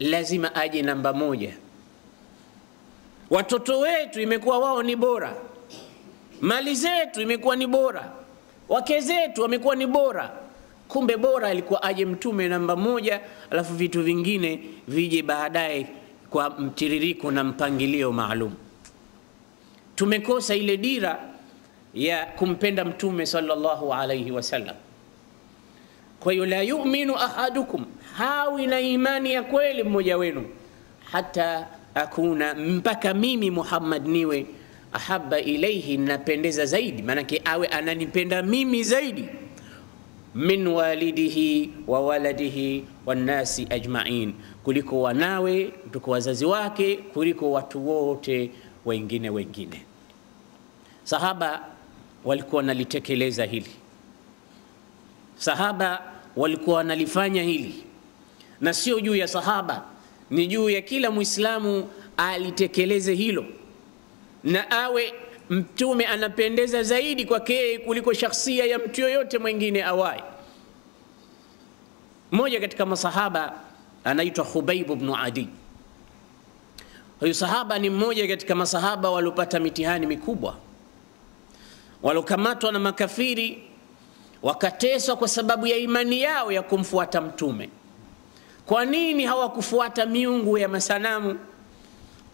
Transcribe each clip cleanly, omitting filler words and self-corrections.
lazima aje namba moja. Watoto wetu imekuwa wao ni bora, mali zetu imekuwa ni bora, wake zetu wamekuwa ni bora. Kumbe bora alikuwa aje mtume namba moja, alafu vitu vingine vije baadaye kwa mtiririko na mpangilio maalum. Tumekosa ile dira ya kumpenda mtume sallallahu alayhi wasallam. Kwa hiyo la yu'minu ahadukum, hawi na imani ya kweli mmoja wenu, hata akuna, mpaka mimi Muhammad niwe ahabba ilayhi, napendeza zaidi, manake awe ananipenda mimi zaidi, min walidihi wa waladihi wan nasi ajma'in, kuliko wanawe, kuliko wazazi wake, kuliko watu wote wengine. Sahaba walikuwa wanalitekeleza hili, sahaba walikuwa wanalifanya hili, na sio juu ya sahaba, ni juu ya kila Muislamu alitekeleze hilo, na awe mtume anapendeza zaidi kwake kuliko shakhsia ya mtu yoyote mwingine awai. Mmoja katika masahaba anaitwa Khubayb ibn Adi. Huyu sahaba ni mmoja katika masahaba waliopata mitihani mikubwa, walokamatwa na makafiri wakateswa kwa sababu ya imani yao ya kumfuata mtume. Kwa nini hawakufuata miungu ya masanamu?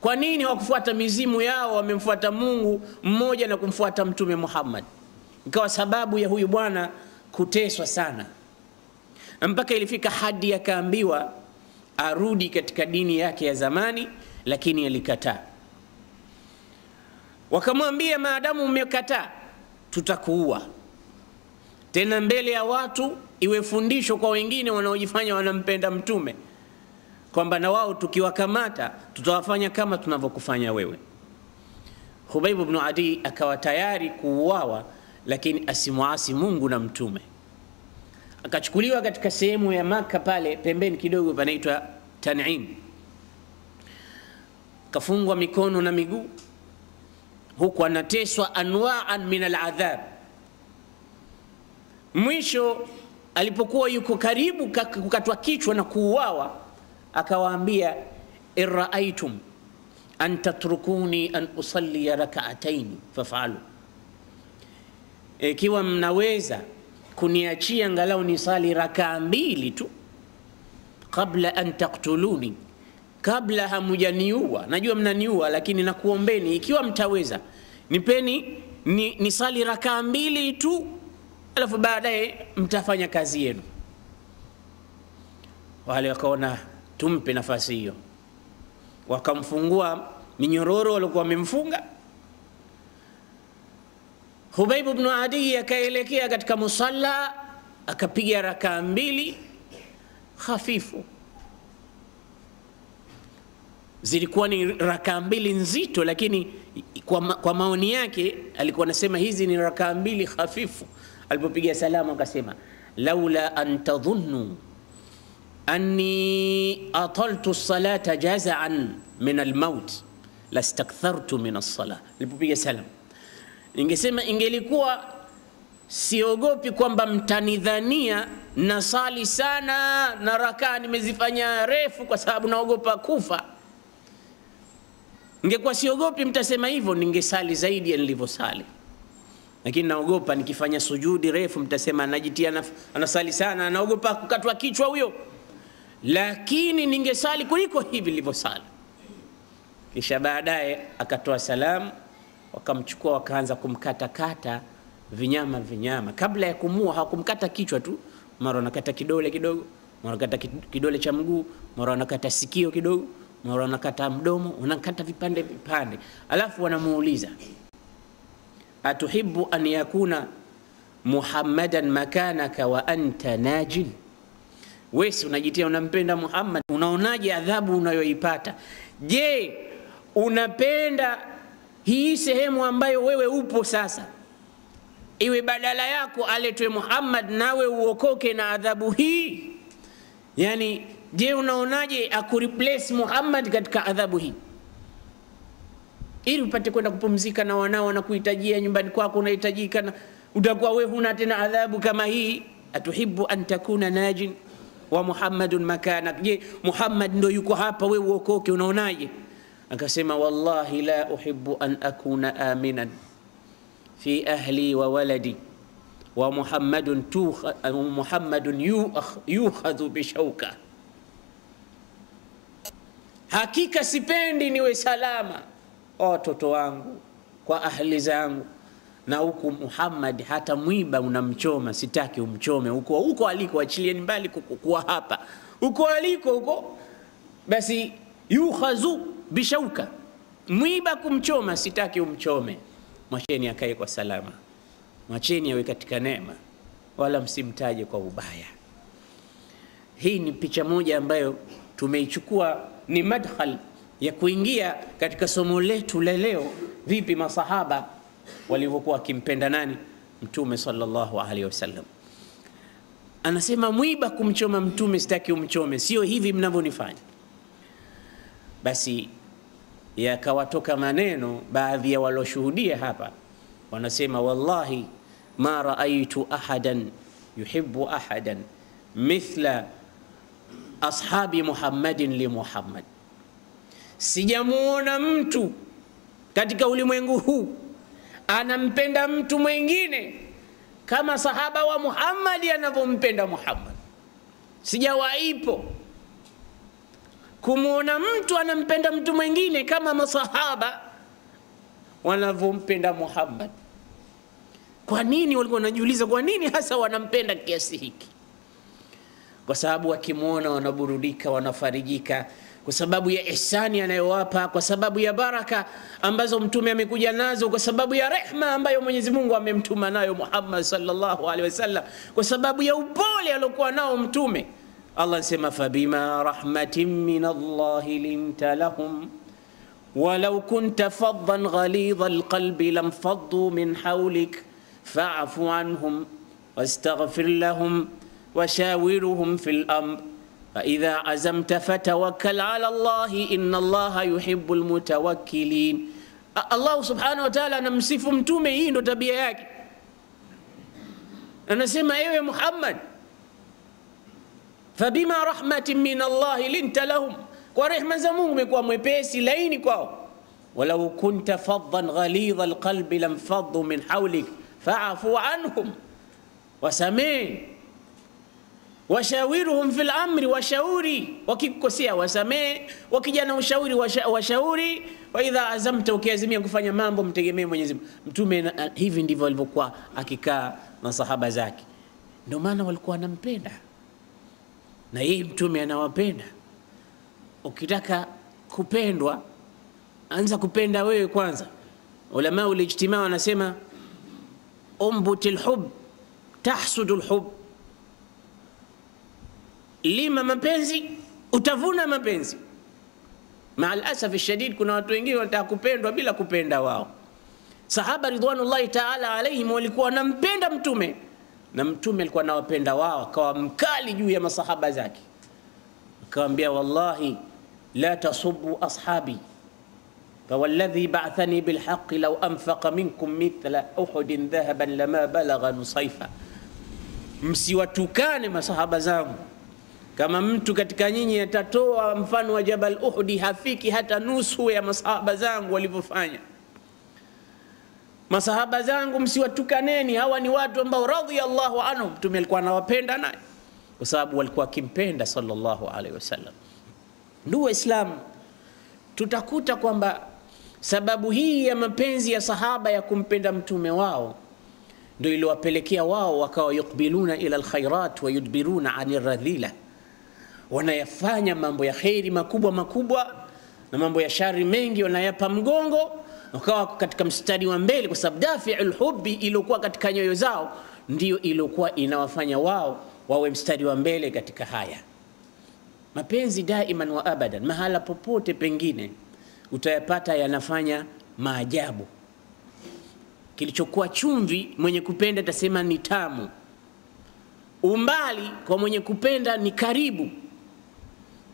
Kwa nini hawakufuata mizimu yao, wamemfuata Mungu mmoja na kumfuata mtume Muhammad? Ikawa sababu ya huyu bwana kuteswa sana, mpaka ilifika hadi akaambiwa arudi katika dini yake ya zamani, lakini alikataa. Wakamwambia, maadamu umekataa tutakuua, tena mbele ya watu, iwe fundisho kwa wengine wanaojifanya wanampenda mtume, kwamba na wao tukiwakamata tutawafanya kama tunavyokufanya wewe. Khubayb ibn Adi akawa tayari kuuawa, lakini asimuasi Mungu na mtume. Akachukuliwa katika sehemu ya Maka pale pembeni kidogo panaitwa Tan'im, kafungwa mikono na miguu, huku anateswa anwa'an min al'adhab. Mwisho alipokuwa yuko karibu kukatwa kichwa na kuuawa, akawaambia, irraaitum an tatrukuni an usalli rak'atayn faf'alu, ikiwa mnaweza kuniachia angalau nisali rakaa 2 tu, kabla an taqtuluni, kabla hamujaniua. Najua mnaniua, lakini nakuombeni ikiwa mtaweza nipeni nisali rakaa 2 tu, alafu baadaye mtafanya kazi yenu. Wale wakaona tumpe nafasi hiyo, wakamfungua minyororo walikuwa wamemfunga. Khubayb ibn Adi akaelekea katika musalla, akapiga rakaa 2 hafifu. Zilikuwa ni rakaa 2 nzito, lakini kwa maoni yake alikuwa anasema hizi ni rakaa 2 hafifu. Alipopiga salamu akasema, laula an tadhunnu anni ataltu as-salata jaz'an min al-maut lastakthartu min as-salah. Alipopiga salamu, ingesema ingelikuwa siogopi kwamba mtanidhania nasali sana na rakaa nimezifanya refu kwa sababu naogopa kufa, ingekuwa siogopi mtasema hivyo, ningesali zaidi ya nilivyosali. Lakini naogopa nikifanya sujudi refu mtasema anajitia anasali sana, naogopa kukatwa kichwa huyo, lakini ningesali kuliko hivi nilivyosali. Kisha baadaye akatoa salamu, wakamchukua wakaanza kumkata vinyama. Kabla ya kumua hakumkata kichwa tu, mara anakata kidole kidogo, mara anakata kidole cha mguu, mara anakata sikio kidogo, mara anakata mdomo, wanakata vipande. Alafu wanamuuliza, atuhibbu an yakuna Muhammadan makanaka wa anta najin? Wewe unajitia unampenda Muhammad, unaonaje adhabu unayoipata? Je, unapenda hii sehemu ambayo wewe upo sasa iwe badala yako aletwe Muhammad nawe uokoke na adhabu hii? Yani, je, unaonaje akureplace Muhammad katika adhabu hii, ili upate kwenda kupumzika na wanao na kuhitajia nyumbani kwako unahitajika, na utakuwa wewe huna tena adhabu kama hii? Atuhibbu an takuna najin? wa Muhammadun makanak, je Muhammad ndo yuko hapa, wewe uokoke, unaonaje? Akasema wallahi la uhibbu an akuna aminan fi ahli wa waladi wa Muhammadun yukhadhu bishauka, hakika sipendi niwe salama kwa watoto wangu, kwa ahli zangu, na huku Muhammad hata mwiba unamchoma, sitaki umchome huko aliko, achilieni mbali kuwa hapa, huko aliko huko, basi yukhadhu bishauka, mwiba kumchoma, sitaki umchome, mwacheni akae kwa salama, mwacheni awe katika neema, wala msimtaje kwa ubaya. Hii ni picha moja ambayo tumeichukua, ni madkhal ya kuingia katika somo letu la leo, vipi masahaba walivyokuwa kimpenda nani? Mtume sallallahu alaihi wasallam. Anasema mwiba kumchoma mtume, sitaki umchome, sio hivi mnavyonifanya. Basi yakawatoka maneno baadhi ya waloshuhudia hapa, wanasema wallahi ma raaitu ahadan yuhibbu ahadan mithla ashabi Muhammadin li Muhammad, sijamuona mtu katika ulimwengu huu anampenda mtu mwingine kama sahaba wa Muhammad anavyompenda Muhammad. Sijawaipo kumuona mtu anampenda mtu mwingine kama masahaba wanavyompenda Muhammad. Kwa nini? Walikuwa wanajiuliza kwa nini hasa wanampenda kiasi hiki? Kwa sababu wakimuona wanaburudika, wanafarijika, kwa sababu ya ihsani anayowapa, kwa sababu ya baraka ambazo mtume amekuja nazo, kwa sababu ya rehma ambayo Mwenyezi Mungu amemtuma nayo Muhammad sallallahu alaihi wasallam, kwa sababu ya upole aliokuwa nao mtume. Allah anasema fabima rahmatin min Allah linta lahum walau kunta faddan ghalidha alqalbi lam faddu min hawlik fa'fu anhum wastaghfir lahum washawiruhum fil amr فإذا عزمت فتوكل على الله إن الله يحب المتوكلين. Allah subhanahu wa ta'ala anamsifu mtume, hii ndo tabia yake. Anasema ewe Muhammad, fabima rahmatin min Allah linta lahum, kwa rehema za Mungu umekuwa mwepesi laini kwao. Walau kunta faddan ghalidha alqalbi lam faddu min hawlik fa'fu anhum, wasamee, washawiruhum fil amri, washauri, wakikosea wasamee, wakijana ushauri washauri, wa idha azamta, ukiazimia kufanya mambo mtegemee Mwenyezi Mungu. Mtume hivi ndivyo alivyokuwa akikaa na sahaba zake, ndio maana walikuwa wanampenda na yeye mtume anawapenda. Ukitaka kupendwa, anza kupenda wewe kwanza. Ulama ulijtimaa wanasema umbutil hub tahsudul hub, lima mapenzi utavuna mapenzi. Maal asaf shadid, kuna watu wengine wanataka kupendwa bila kupenda wao. Sahaba ridwanullahi ta'ala alaihim walikuwa wanampenda mtume na mtume alikuwa anawapenda wao, akawa mkali juu ya masahaba zake, akamwambia wallahi la tasubbu ashabi fawalladhi ba'athani bilhaqqi law anfaqa minkum mithla uhudin dhahaban lama balagha nusayfa, msiwatukane masahaba zangu, kama mtu katika nyinyi atatoa mfano wa Jabal Uhud hafiki hata nusu ya masahaba zangu walivyofanya. Masahaba zangu msiwatukaneni, hawa ni watu ambao radhiyallahu anhum, mtume alikuwa anawapenda naye kwa sababu walikuwa kimpenda sallallahu alaihi wasallam. Ndugu Waislamu, tutakuta kwamba sababu hii ya mapenzi ya sahaba ya kumpenda mtume wao ndio iliwapelekea wao wakawa yukbiluna ila alkhairat wa yudbiruna anir radhila, wanayafanya mambo ya khairi makubwa makubwa na mambo ya shari mengi wanayapa mgongo, wakawa katika mstari wa mbele, kwa sababu dafi'ul hubbi iliyokuwa katika nyoyo zao ndio iliyokuwa inawafanya wao wawe mstari wa mbele katika haya mapenzi. Daiman wa abadan, mahala popote pengine utayapata yanafanya maajabu. Kilichokuwa chumvi mwenye kupenda tasema ni tamu, umbali kwa mwenye kupenda ni karibu,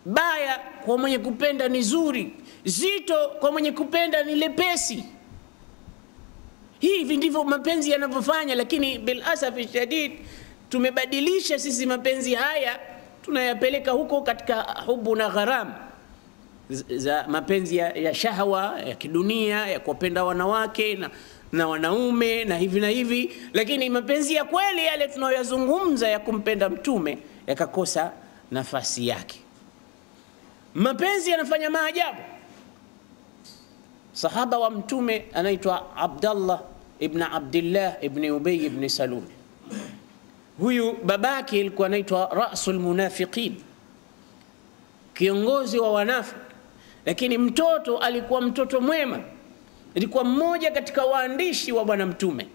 baya kwa mwenye kupenda ni zuri, zito kwa mwenye kupenda ni lepesi. Hivi ndivyo mapenzi yanavyofanya, lakini bil asafi shadid tumebadilisha sisi mapenzi haya, tunayapeleka huko katika hubu na gharam za mapenzi ya shahwa ya kidunia ya kupenda wanawake na wanaume na hivi, lakini mapenzi ya kweli yale tunayoyazungumza ya kumpenda mtume yakakosa nafasi yake. Mapenzi yanafanya maajabu. Sahaba wa mtume anaitwa Abdullah ibn Abdullah ibn Ubay ibn Salul. Huyu babake alikuwa anaitwa Rasul Munafiqin, kiongozi wa wanafiki, lakini mtoto alikuwa mtoto mwema, alikuwa mmoja katika waandishi wa bwana mtume.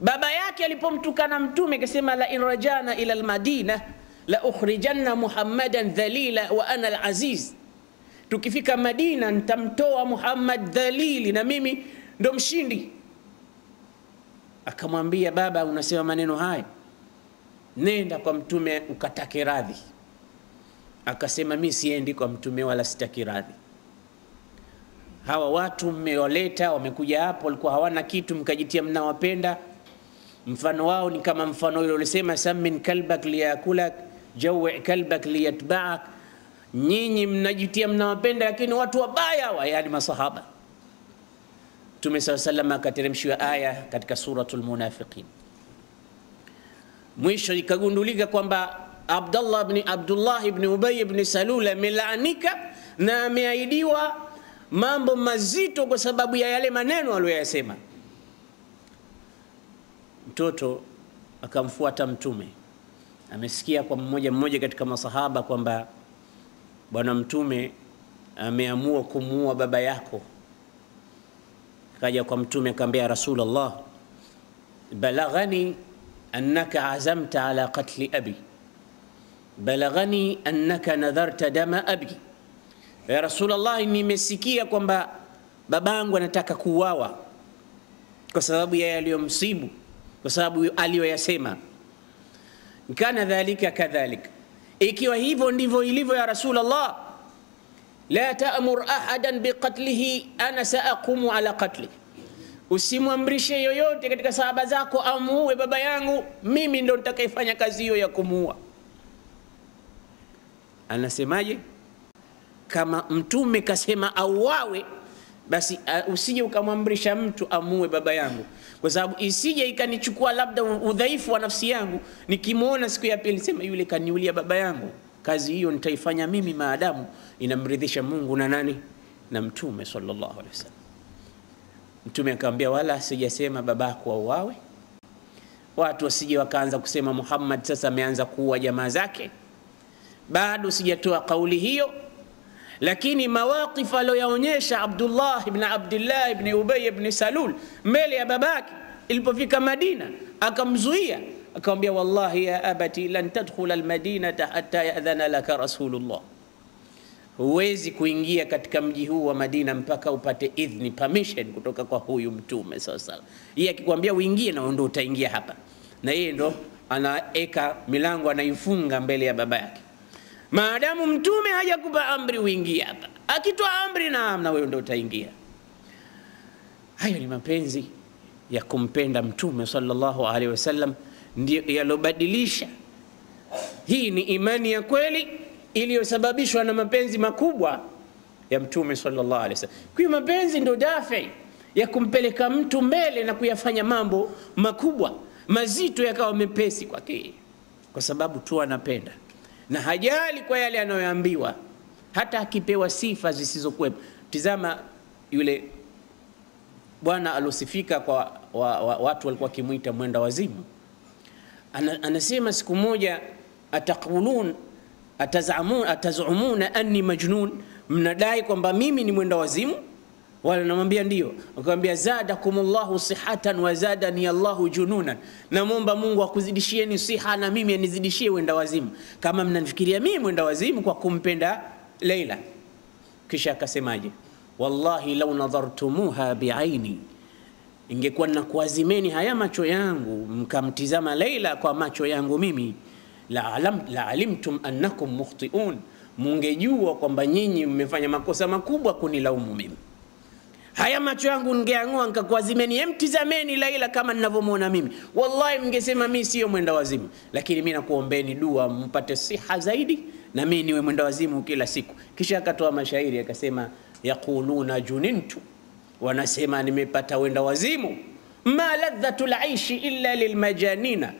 Baba yake alipomtukana mtume akasema, la in rajana ila almadina la ukhrijanna Muhammadan dhalila wa ana alaziz, tukifika Madina nitamtoa Muhammad dhalili na mimi ndo mshindi. Akamwambia, baba, unasema maneno haya, nenda kwa mtume ukatake radhi. Akasema, mimi siendi kwa mtume wala sitaki radhi. Hawa watu mmewaleta, wamekuja hapo, walikuwa hawana kitu, mkajitia mnawapenda. Mfano wao ni kama mfano ule ulisema, sammin kalbak liyakulak jawi kalbak liyatba'ak. Nyinyi mnajitia mnawapenda, lakini watu wabaya wa, yani masahaba. Mtume sallallahu alayhi wasallam akateremshiwa aya katika suratul Munafiqin. Mwisho ikagundulika kwamba Abdullah ibn Ubay ibn Salul amelaanika na ameahidiwa mambo mazito kwa sababu ya yale maneno aliyoyasema. Mtoto akamfuata mtume, amesikia kwa mmoja katika masahaba kwamba bwana mtume ameamua kumuua baba yako. Kaja kwa mtume akamwambia, Rasulullah, balaghani annaka azamta ala qatli abi, balaghani annaka nadharta dama abi. Ya Rasulullah, nimesikia kwamba babangu anataka kuuawa kwa sababu ya yaliyomsibu, kwa sababu aliyoyasema. Kana dhalika kadhalika, ikiwa hivyo ndivyo ilivyo ya Rasulullah, la ta'mur ahadan biqatlihi, ana saaqumu ala qatli. Usimwamrishe yoyote katika sahaba zako amuue baba yangu, mimi ndo nitakayefanya kazi hiyo ya kumuua. Anasemaje? Kama mtume kasema auawe, basi usije ukamwamrisha mtu amuue baba yangu, kwa sababu isije ikanichukua labda udhaifu wa nafsi yangu, nikimuona siku ya pili sema yule kaniulia baba yangu. Kazi hiyo nitaifanya mimi maadamu inamridhisha Mungu na nani? Na mtume sallallahu alaihi wasallam. Mtume akamwambia, wala sijasema babako auawe. Watu wasije wakaanza kusema Muhammad sasa ameanza kuua jamaa zake. Bado sijatoa kauli hiyo, lakini mawaqif aliyoonyesha Abdullah ibn Ubay ibn Salul mbele ya babake ilipofika Madina, akamzuia akamwambia, wallahi ya abati lan tadkhula almadinata hatta ya'dhana laka rasulullah, huwezi kuingia katika mji huu wa Madina mpaka upate idhni, permission kutoka kwa huyu mtume sasa. Yeye akikwambia uingie na ndio utaingia hapa, na yeye ndo anaeka milango anaifunga mbele ya baba yake. Maadamu mtume hajakupa amri uingie hapa, akitoa amri na wewe ndio utaingia. Hayo ni mapenzi ya kumpenda mtume sallallahu alaihi wasallam, ndio yalobadilisha. Hii ni imani ya kweli iliyosababishwa na mapenzi makubwa ya mtume sallallahu alaihi wasallam. Kwa mapenzi ndio dafi ya kumpeleka mtu mbele na kuyafanya mambo makubwa mazito yakawa mepesi kwake, kwa sababu tu anapenda na hajali kwa yale anayoambiwa, hata akipewa sifa zisizokuwepo. Tizama yule bwana alosifika kwa watu walikuwa kimuita mwenda wazimu. Anasema siku moja, ataqulun atazumuna anni majnun, mnadai kwamba mimi ni mwenda wazimu? Wala namwambia ndio. Akamwambia, zadakumullahu sihatan wa zadani Allahu jununan, naomba Mungu akuzidishieni siha na mimi anizidishie wenda wazimu, kama mnanifikiria mimi mwenda wazimu kwa kumpenda Leila. Kisha akasemaje? Wallahi law nadhartumuha bi'aini, ingekuwa nakuazimeni haya macho yangu mkamtizama Leila kwa macho yangu mimi, la alimtum annakum mukhtiun, mungejua kwamba nyinyi mmefanya makosa makubwa kunilaumu mimi. Haya macho yangu ningeang'oa nikakuazimeni, mtizameni Laila kama ninavyomuona mimi, wallahi mngesema mimi sio mwenda wazimu. Lakini mimi nakuombeeni dua mpate siha zaidi na mimi niwe mwenda wazimu kila siku. Kisha akatoa mashairi akasema, yaquluna junintu, wanasema nimepata wenda wazimu. Ma ladhatul aishi illa lilmajanina,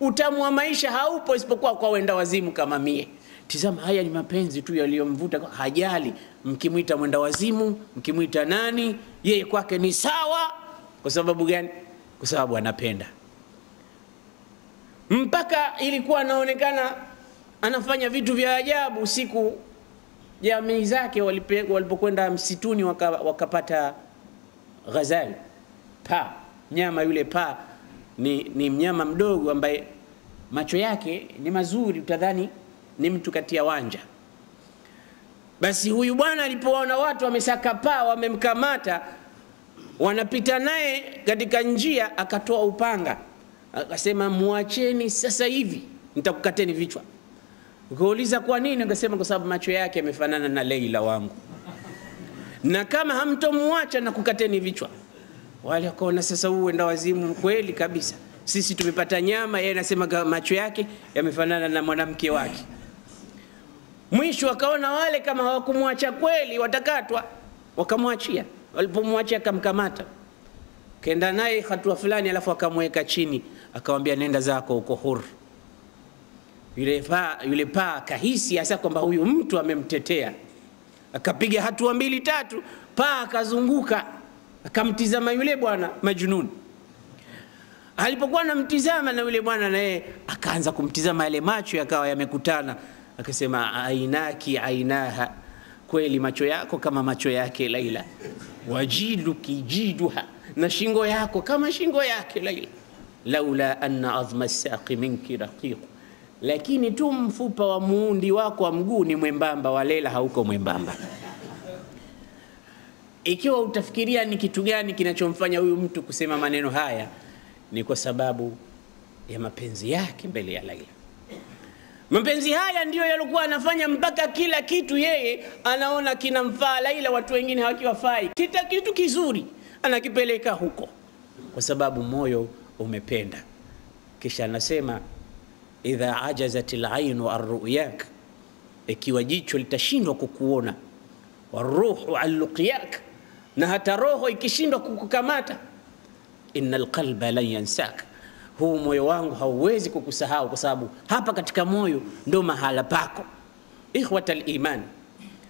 utamu wa maisha haupo isipokuwa kwa wenda wazimu kama mie. Tizama, haya ni mapenzi tu yaliyomvuta, hajali mkimuita mwenda wazimu, mkimuita nani, yeye kwake ni sawa. Kwa sababu gani? Kwa sababu anapenda. Mpaka ilikuwa anaonekana anafanya vitu vya ajabu. Siku jamii zake walipokwenda msituni wakapata ghazali, paa. Nyama yule paa ni mnyama mdogo ambaye macho yake ni mazuri, utadhani ni mtu kati ya wanja. Basi huyu bwana alipoona watu wamesaka paa, wamemkamata, wanapita naye katika njia, akatoa upanga akasema, muacheni sasa hivi nitakukateni vichwa. Ukauliza kwa nini? Akasema kwa sababu macho yake yamefanana na Leila wangu, na kama hamtomuacha na kukateni vichwa. Wale wakaona sasa huyu wenda wazimu kweli kabisa, sisi tumepata nyama, yeye anasema macho yake yamefanana na mwanamke wake. Mwisho wakaona wale kama hawakumwacha kweli watakatwa, wakamwachia. Walipomwachia akamkamata, kaenda naye hatua fulani, alafu akamweka chini, akamwambia nenda zako uko huru. Yule paa kahisi hasa kwamba huyu mtu amemtetea, akapiga hatua mbili tatu, paa akazunguka, akamtizama yule bwana majnun. Alipokuwa anamtizama na yule bwana, naye akaanza kumtizama, yale macho yakawa yamekutana. Akasema, ainaki ainaha, kweli macho yako kama macho yake Laila, wajiduki jiduha, na shingo yako kama shingo yake Laila, laula anna azma saqi minki raqiq, lakini tu mfupa wa muundi wako wa mguu ni mwembamba, wa Laila hauko mwembamba. Ikiwa utafikiria ni kitu gani kinachomfanya huyu mtu kusema maneno haya, ni kwa sababu ya mapenzi yake mbele ya Laila. Mapenzi haya ndiyo yalikuwa anafanya mpaka kila kitu yeye anaona kinamfaa Laila, watu wengine hawakiwafai. Kitu kizuri anakipeleka huko kwa sababu moyo umependa. Kisha anasema, idha ajazatil ainu arru'yak, ikiwa jicho litashindwa kukuona, waruhu alluqiyak, na hata roho ikishindwa kukukamata, innal qalba lan yansak, huu moyo wangu hauwezi kukusahau, kwa sababu hapa katika moyo ndo mahala pako. Ikhwatal iman,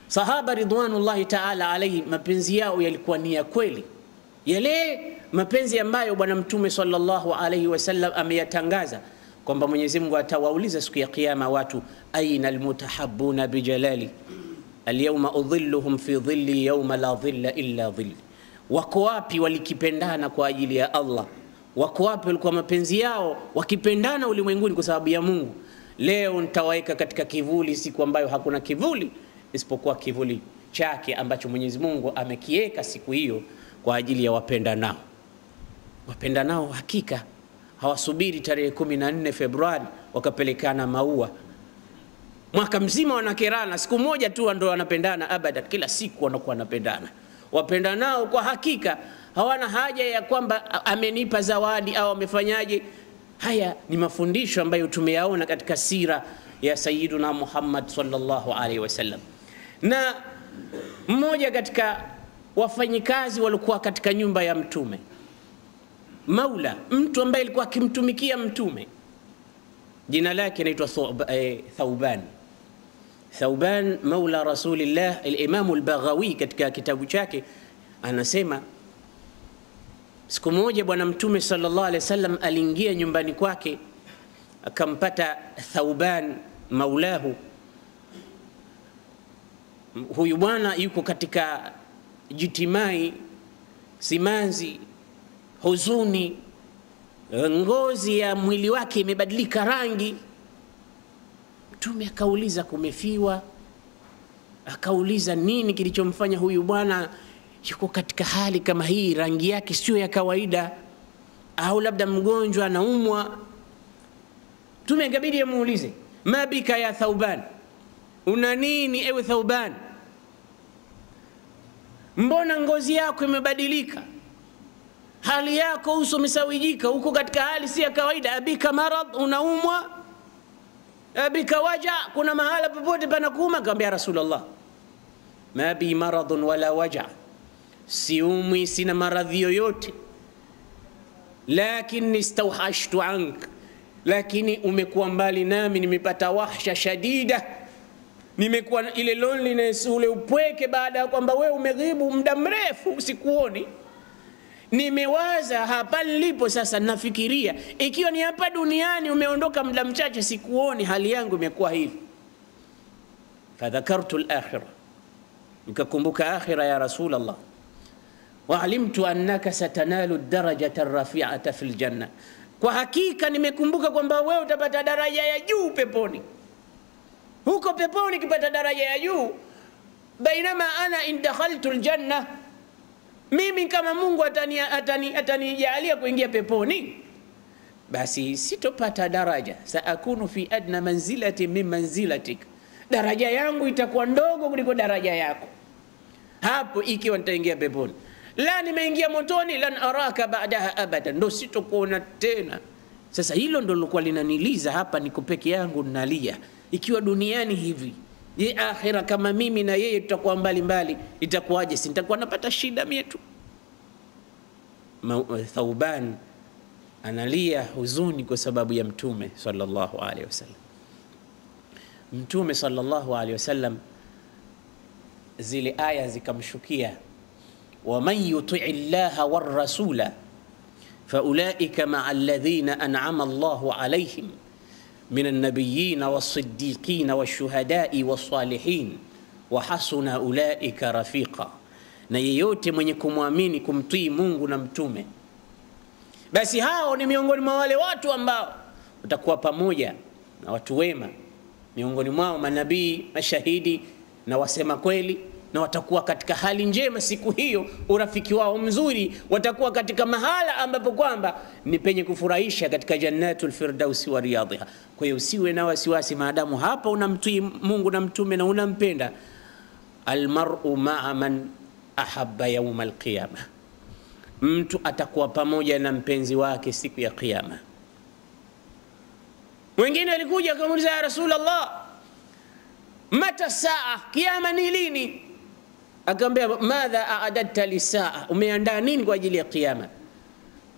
sahaba ridwanullahi ta'ala alayhi, mapenzi yao yalikuwa ni ya kweli, yale mapenzi ambayo bwana mtume sallallahu alayhi wasallam ameyatangaza kwamba Mwenyezi Mungu atawauliza siku ya kiyama watu, aina almutahabbuna bijalali alyawma udhilluhum fi dhilli yawma la dhilla illa dhilli, wako wapi walikipendana kwa ajili ya Allah? Wako wapi walikuwa mapenzi yao wakipendana ulimwenguni kwa sababu ya Mungu? Leo nitawaeka katika kivuli, siku ambayo hakuna kivuli isipokuwa kivuli chake ambacho Mwenyezi Mungu amekiweka siku hiyo kwa ajili ya wapendanao. Wapendanao hakika hawasubiri tarehe 14 Februari wakapelekana maua. Mwaka mzima wanakerana, siku moja tu ndio wanapendana abada, kila siku wanakuwa wanapendana. Wapendanao kwa hakika hawana haja ya kwamba amenipa zawadi au amefanyaje. Haya ni mafundisho ambayo tumeyaona katika sira ya Sayyiduna Muhammad sallallahu alaihi wasallam. Na mmoja katika wafanyikazi walikuwa katika nyumba ya Mtume, Maula, mtu ambaye alikuwa akimtumikia Mtume, jina lake anaitwa Thauban. Thauban maula Rasulillah. Al-Imam al-Baghawi katika kitabu chake anasema, siku moja bwana Mtume sallallahu alaihi wasallam aliingia nyumbani kwake, akampata Thauban maulahu. Huyu bwana yuko katika jitimai, simanzi, huzuni, ngozi ya mwili wake imebadilika rangi. Mtume akauliza kumefiwa, akauliza nini kilichomfanya huyu bwana yuko katika hali kama hii, rangi yake sio ya kawaida, au labda mgonjwa anaumwa. Mtume ikabidi amuulize, ma bika ya Thauban, una nini ewe Thauban? mbona ngozi yako imebadilika, hali yako uso umesawijika, uko katika hali si ya kawaida, abika marad, unaumwa, abika waja, kuna mahala popote panakuuma? Akamwambia Rasulullah, ma bi maradun wala waja, siumwi, sina maradhi yoyote, lakini istawhashtu ank, lakini umekuwa mbali nami, nimepata wahsha shadida, nimekuwa ile loneliness, ule upweke, baada ya kwamba wewe umeghibu muda mrefu sikuoni. Nimewaza hapa nilipo sasa, nafikiria ikiwa ni hapa duniani umeondoka muda mchache sikuoni, hali yangu imekuwa hivi. Fadhakartu al-akhirah, nikakumbuka akhirah ya Rasulullah, wa alimtu annaka satanalu ad-darajata ar-rafi'ata fil janna, kwa hakika nimekumbuka kwamba wewe utapata daraja ya juu peponi. Huko peponi kipata daraja ya juu, bainama ana in dakhaltu al-janna, mimi kama Mungu atanijalia kuingia peponi, basi sitopata daraja, saakunu fi adna manzilati min manzilatik, daraja yangu itakuwa ndogo kuliko daraja yako hapo ikiwa nitaingia peponi. La, nimeingia motoni, lan araka ba'daha abada, ndo sitokuona tena. Sasa hilo ndo lilikuwa linaniliza hapa, niko peke yangu nalia. Ikiwa duniani hivi, je, akhira kama mimi na yeye tutakuwa mbali mbali, itakuwaje? Si nitakuwa napata shida mimi tu? Thauban analia huzuni kwa sababu ya Mtume sallallahu alaihi wasallam. Mtume sallallahu alaihi wasallam, zile aya zikamshukia, ومن يطع الله والرسول فأولئك مع الذين أنعم الله عليهم من النبيين والصديقين والشهداء والصالحين وحسن أولئك رفيقا. na yeyote mwenye kumwamini kumtii Mungu na mtume, basi hao ni miongoni mwa wale watu ambao watakuwa pamoja na watu wema, miongoni mwao manabii, mashahidi na wasema kweli, na watakuwa katika hali njema siku hiyo, urafiki wao mzuri, watakuwa katika mahala ambapo kwamba ni penye kufurahisha, katika jannatul firdausi wa riyadhiha. Kwa hiyo usiwe na wasiwasi maadamu hapa unamtii Mungu na mtume na unampenda. Almar'u ma'a man ahabba yawm alqiyama, mtu atakuwa pamoja na mpenzi wake siku ya kiyama. Mwingine alikuja akamuuliza, ya Rasulullah, mata saa, kiyama ni lini? Akamwambia, madha a'adadta lisaa, umeandaa nini kwa ajili ya kiyama?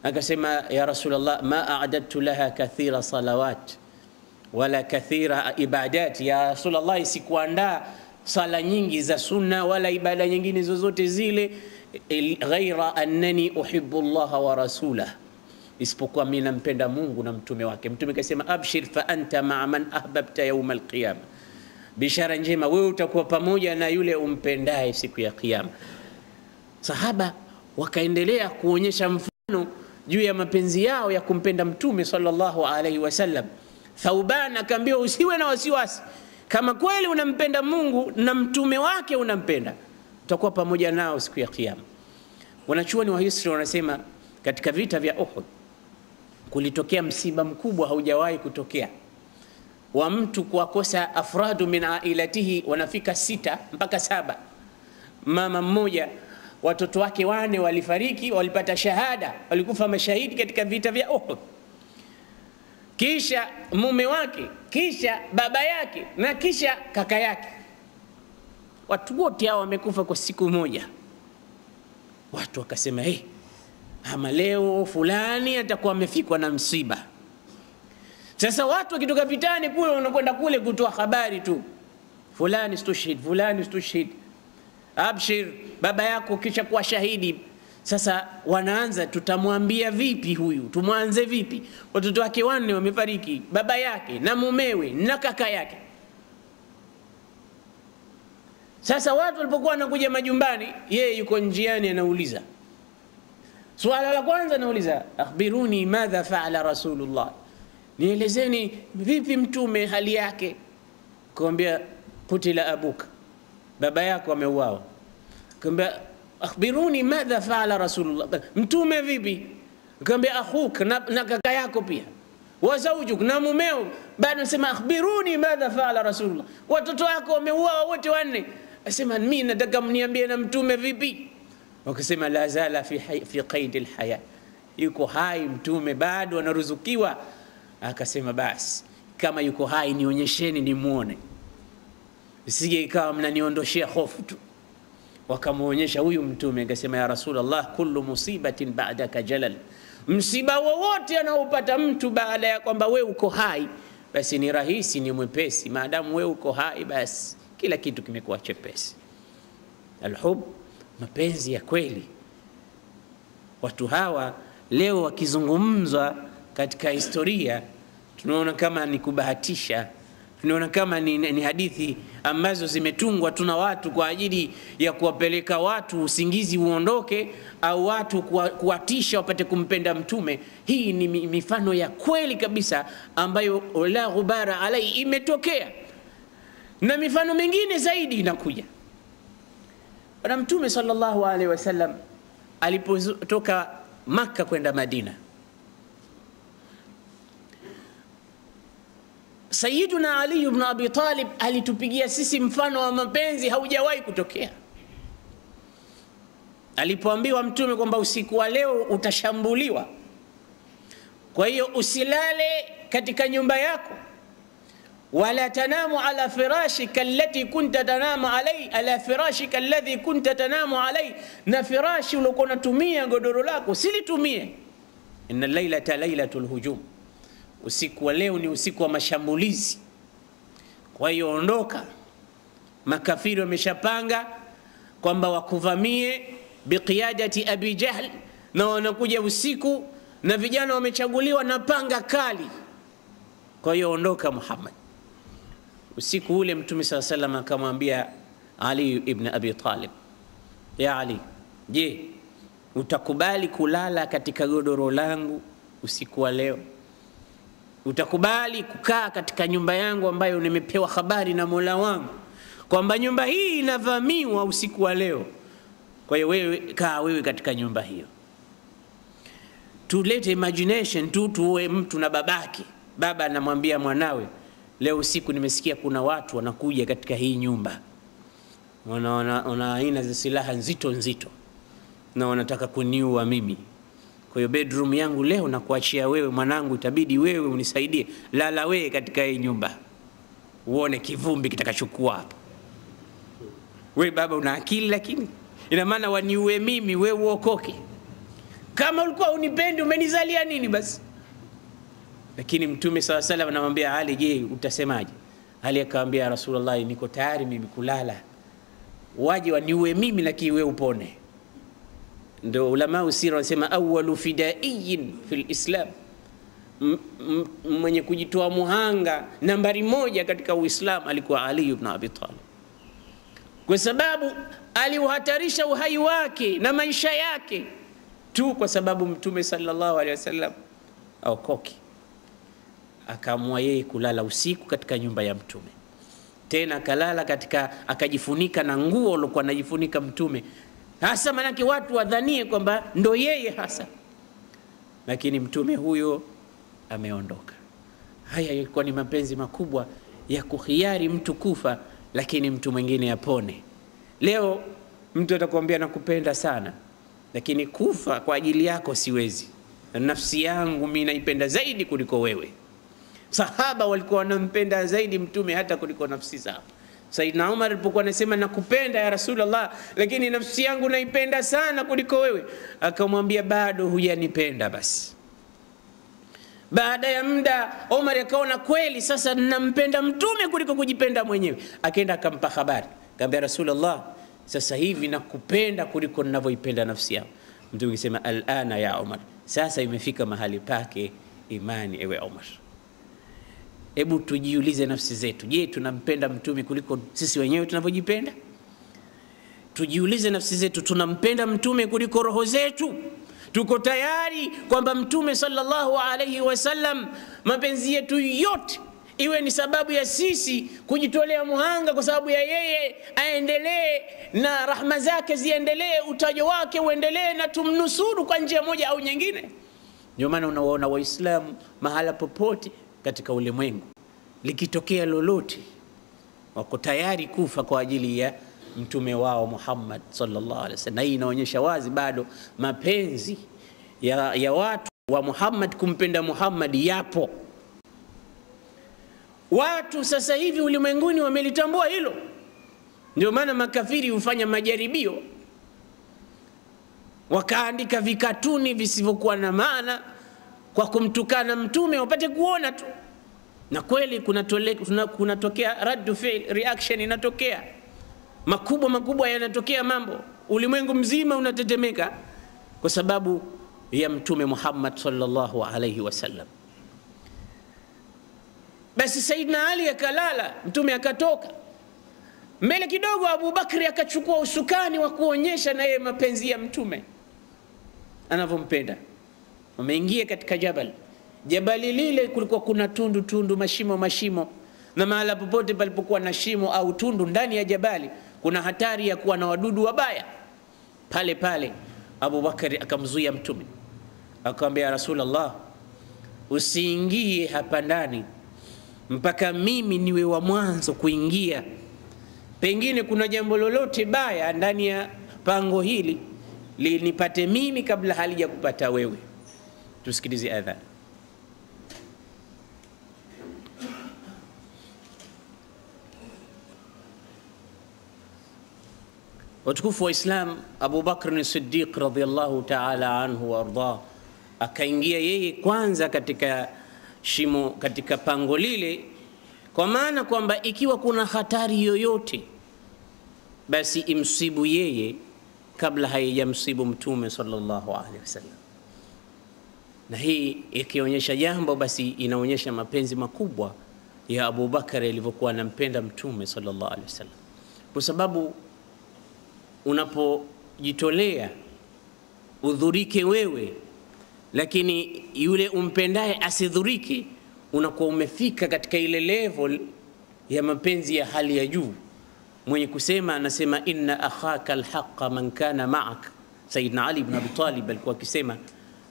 Akasema, ya Rasulullah, ma a'adadtu laha kathira salawat wala kathira ibadat. Ya Rasulullah, sikuandaa sala nyingi za sunna wala ibada nyingine zozote zile, ghaira annani uhibbu Allah wa rasulah, isipokuwa mimi nampenda Mungu na mtume wake. Mtume akasema, abshir fa anta ma'a man ahbabta yawm alqiyama, bishara njema, wewe utakuwa pamoja na yule umpendaye siku ya kiyama. Sahaba wakaendelea kuonyesha mfano juu ya mapenzi yao ya kumpenda mtume sallallahu alaihi wasallam. Thauban akaambiwa, usiwe na wasiwasi, kama kweli unampenda Mungu na mtume wake unampenda, utakuwa pamoja nao siku ya kiyama. Wanachuoni wa history wanasema katika vita vya Uhud kulitokea msiba mkubwa haujawahi kutokea, wa mtu kuwakosa afradu min ailatihi, wanafika 6 mpaka 7. Mama mmoja watoto wake 4 walifariki, walipata shahada, walikufa mashahidi katika vita vya Uhud. Kisha mume wake, kisha baba yake, na kisha kaka yake. Watu wote hao wamekufa kwa siku moja. Watu wakasema, ama leo fulani atakuwa amefikwa na msiba. Sasa watu wakitoka vitani kule wanakwenda kule kutoa habari tu, fulani istushhid, fulani istushhid, abshir, baba yako kisha kuwa shahidi. Sasa wanaanza, tutamwambia vipi huyu, tumwanze vipi? Watoto wake 4 wamefariki, baba yake na mumewe na kaka yake. Sasa watu walipokuwa wanakuja majumbani, yeye yuko njiani, anauliza swala la kwanza, anauliza, akhbiruni madha fa'ala Rasulullah, nielezeni vipi mtume hali yake. Kumwambia, kutila abuka, baba yako ameuawa. Kumwambia, akhbiruni madha fa'ala Rasulullah, mtume vipi? Kumwambia, akhuk, na kaka yako pia, wa zawjuk, na mumeo. Baada nasema, akhbiruni madha fa'ala Rasulullah, watoto wako wameuawa wote 4, Asema mimi nataka mniambie na mtume vipi? Wakasema la zala fi qaid alhaya, yuko hai mtume bado anaruzukiwa. Akasema basi kama yuko hai nionyesheni nimuone, usije ikawa mnaniondoshia hofu tu. Wakamuonyesha huyu mtume, akasema ya Rasulullah, kullu musibatin ba'daka jalal, msiba wowote anaopata mtu baada ya kwamba wewe uko hai basi ni rahisi, ni mwepesi. Maadamu wewe uko hai basi kila kitu kimekuwa chepesi. Alhub, mapenzi ya kweli. Watu hawa leo wakizungumzwa katika historia tunaona kama ni kubahatisha, tunaona kama ni hadithi ambazo zimetungwa tuna watu kwa ajili ya kuwapeleka watu usingizi uondoke, au watu kuwatisha wapate kumpenda mtume. Hii ni mifano ya kweli kabisa ambayo la ghubara alai imetokea, na mifano mingine zaidi inakuja. Bwana Mtume sallallahu alaihi wasallam alipotoka Makka kwenda Madina, Sayyiduna Ali ibn Abi Talib alitupigia sisi mfano wa mapenzi haujawahi kutokea. Alipoambiwa mtume kwamba usiku wa leo utashambuliwa, kwa hiyo usilale katika nyumba yako, wala tanamu ala firashika allati kunta tanamu alai, ala firashika alladhi kunta tanamu alai, na firashi uliokuwa unatumia godoro lako silitumie. Inna laylata laylatul hujum, usiku wa leo ni usiku wa mashambulizi. Kwa hiyo ondoka, makafiri wameshapanga kwamba wakuvamie biqiyadati Abi Jahl, na wanakuja usiku na vijana wamechaguliwa na panga kali. Kwa hiyo ondoka Muhammad. Usiku ule Mtume sallallahu alayhi wasallam akamwambia Ali ibn Abi Talib, ya Ali, je, utakubali kulala katika godoro langu usiku wa leo? Utakubali kukaa katika nyumba yangu ambayo nimepewa habari na Mola wangu kwamba nyumba hii inavamiwa usiku wa leo? Kwa hiyo wewe kaa wewe katika nyumba hiyo. Tulete imagination tu, tuwe mtu na babake. Baba anamwambia mwanawe, leo usiku nimesikia kuna watu wanakuja katika hii nyumba, wana aina za silaha nzito nzito na wanataka kuniua mimi. Kwa hiyo bedroom yangu leo nakuachia wewe mwanangu, itabidi wewe unisaidie. Lala wewe katika hii nyumba, uone kivumbi kitakachokuwa hapo. Wewe baba una akili, lakini ina maana waniue mimi wewe uokoke? Kama ulikuwa unipendi umenizalia nini basi? Lakini Mtume sallallahu alayhi wasallam anamwambia Ali, je, utasemaje? Ali akamwambia Rasulullah, niko tayari mimi kulala, waje waniue mimi lakini wewe upone. Ndio ulama usira wanasema awwalu fidaiyin fil Islam, mwenye kujitoa muhanga nambari moja katika Uislamu alikuwa Ali ibn Abi Talib, kwa sababu aliuhatarisha uhai wake na maisha yake tu kwa sababu Mtume sallallahu alaihi wasallam aokoke. Akaamua yeye kulala usiku katika nyumba ya Mtume, tena kalala katika, akajifunika na nguo aliyokuwa anajifunika Mtume, hasa manake watu wadhanie kwamba ndo yeye hasa, lakini Mtume huyo ameondoka. Haya yalikuwa ni mapenzi makubwa ya kuhiari mtu kufa lakini mtu mwingine apone. Leo mtu atakwambia nakupenda sana, lakini kufa kwa ajili yako siwezi, nafsi yangu mimi naipenda zaidi kuliko wewe. Sahaba walikuwa wanampenda zaidi Mtume hata kuliko nafsi zao. Saidna Umar alipokuwa anasema nakupenda ya Rasulullah, lakini nafsi yangu naipenda sana kuliko wewe, akamwambia bado hujanipenda. Basi baada ya muda Umar akaona kweli sasa ninampenda Mtume kuliko kujipenda mwenyewe, akaenda akampa habari, akamwambia Rasulullah, sasa hivi nakupenda kuliko ninavyoipenda nafsi yangu. Mtume akisema alana ya Umar, sasa imefika mahali pake imani ewe Umar. Hebu tujiulize nafsi zetu, je, tunampenda Mtume kuliko sisi wenyewe tunavyojipenda? Tujiulize nafsi zetu, tunampenda Mtume kuliko roho zetu? Tuko tayari kwamba Mtume sallallahu alayhi wasallam mapenzi yetu yote iwe ni sababu ya sisi kujitolea muhanga kwa sababu ya yeye aendelee na rahma zake ziendelee, utajo wake uendelee, na tumnusuru kwa njia moja au nyingine? Ndio maana unawaona Waislamu mahala popote katika ulimwengu, likitokea lolote wako tayari kufa kwa ajili ya mtume wao Muhammad sallallahu alaihi wasallam. Hii inaonyesha wazi bado mapenzi ya watu wa Muhammad kumpenda Muhammad yapo. Watu sasa hivi ulimwenguni wamelitambua hilo. Ndio maana makafiri hufanya majaribio, wakaandika vikatuni visivyokuwa na maana kwa kumtukana mtume wapate kuona tu, na kweli kunatokea raddu fi'l, reaction inatokea, makubwa yanatokea, mambo ulimwengu mzima unatetemeka kwa sababu ya mtume Muhammad sallallahu alaihi wasallam. Basi Saidina Ali akalala, mtume akatoka mbele kidogo, Abu Bakri akachukua usukani wa kuonyesha na yeye mapenzi ya mtume anavyompenda. Wameingia katika jabali lile, kulikuwa kuna tundu mashimo, na mahala popote palipokuwa na shimo au tundu ndani ya jabali kuna hatari ya kuwa na wadudu wabaya. Pale Abu Bakari akamzuia mtume, akamwambia, ya Rasulullah, usiingie hapa ndani mpaka mimi niwe wa mwanzo kuingia. Pengine kuna jambo lolote baya ndani ya pango hili linipate mimi kabla halija kupata wewe. Tusikilize adhan. Watukufu wa Islam, Abu Bakr as-Siddiq radhiyallahu ta'ala anhu wa arda, akaingia yeye kwanza katika shimo, katika pango lile, kwa maana kwamba ikiwa kuna hatari yoyote basi imsibu yeye kabla haijamsibu mtume sallallahu alaihi wasallam. Na hii ikionyesha jambo, basi inaonyesha mapenzi makubwa ya Abu Bakar alivyokuwa anampenda mtume sallallahu alaihi wasallam, kwa sababu unapojitolea udhurike wewe lakini yule umpendaye asidhuriki, unakuwa umefika katika ile level ya mapenzi ya hali ya juu. Mwenye kusema anasema, inna akhaka alhaqa man kana ma'ak. Sayyidina Ali ibn Abi Talib alikuwa akisema,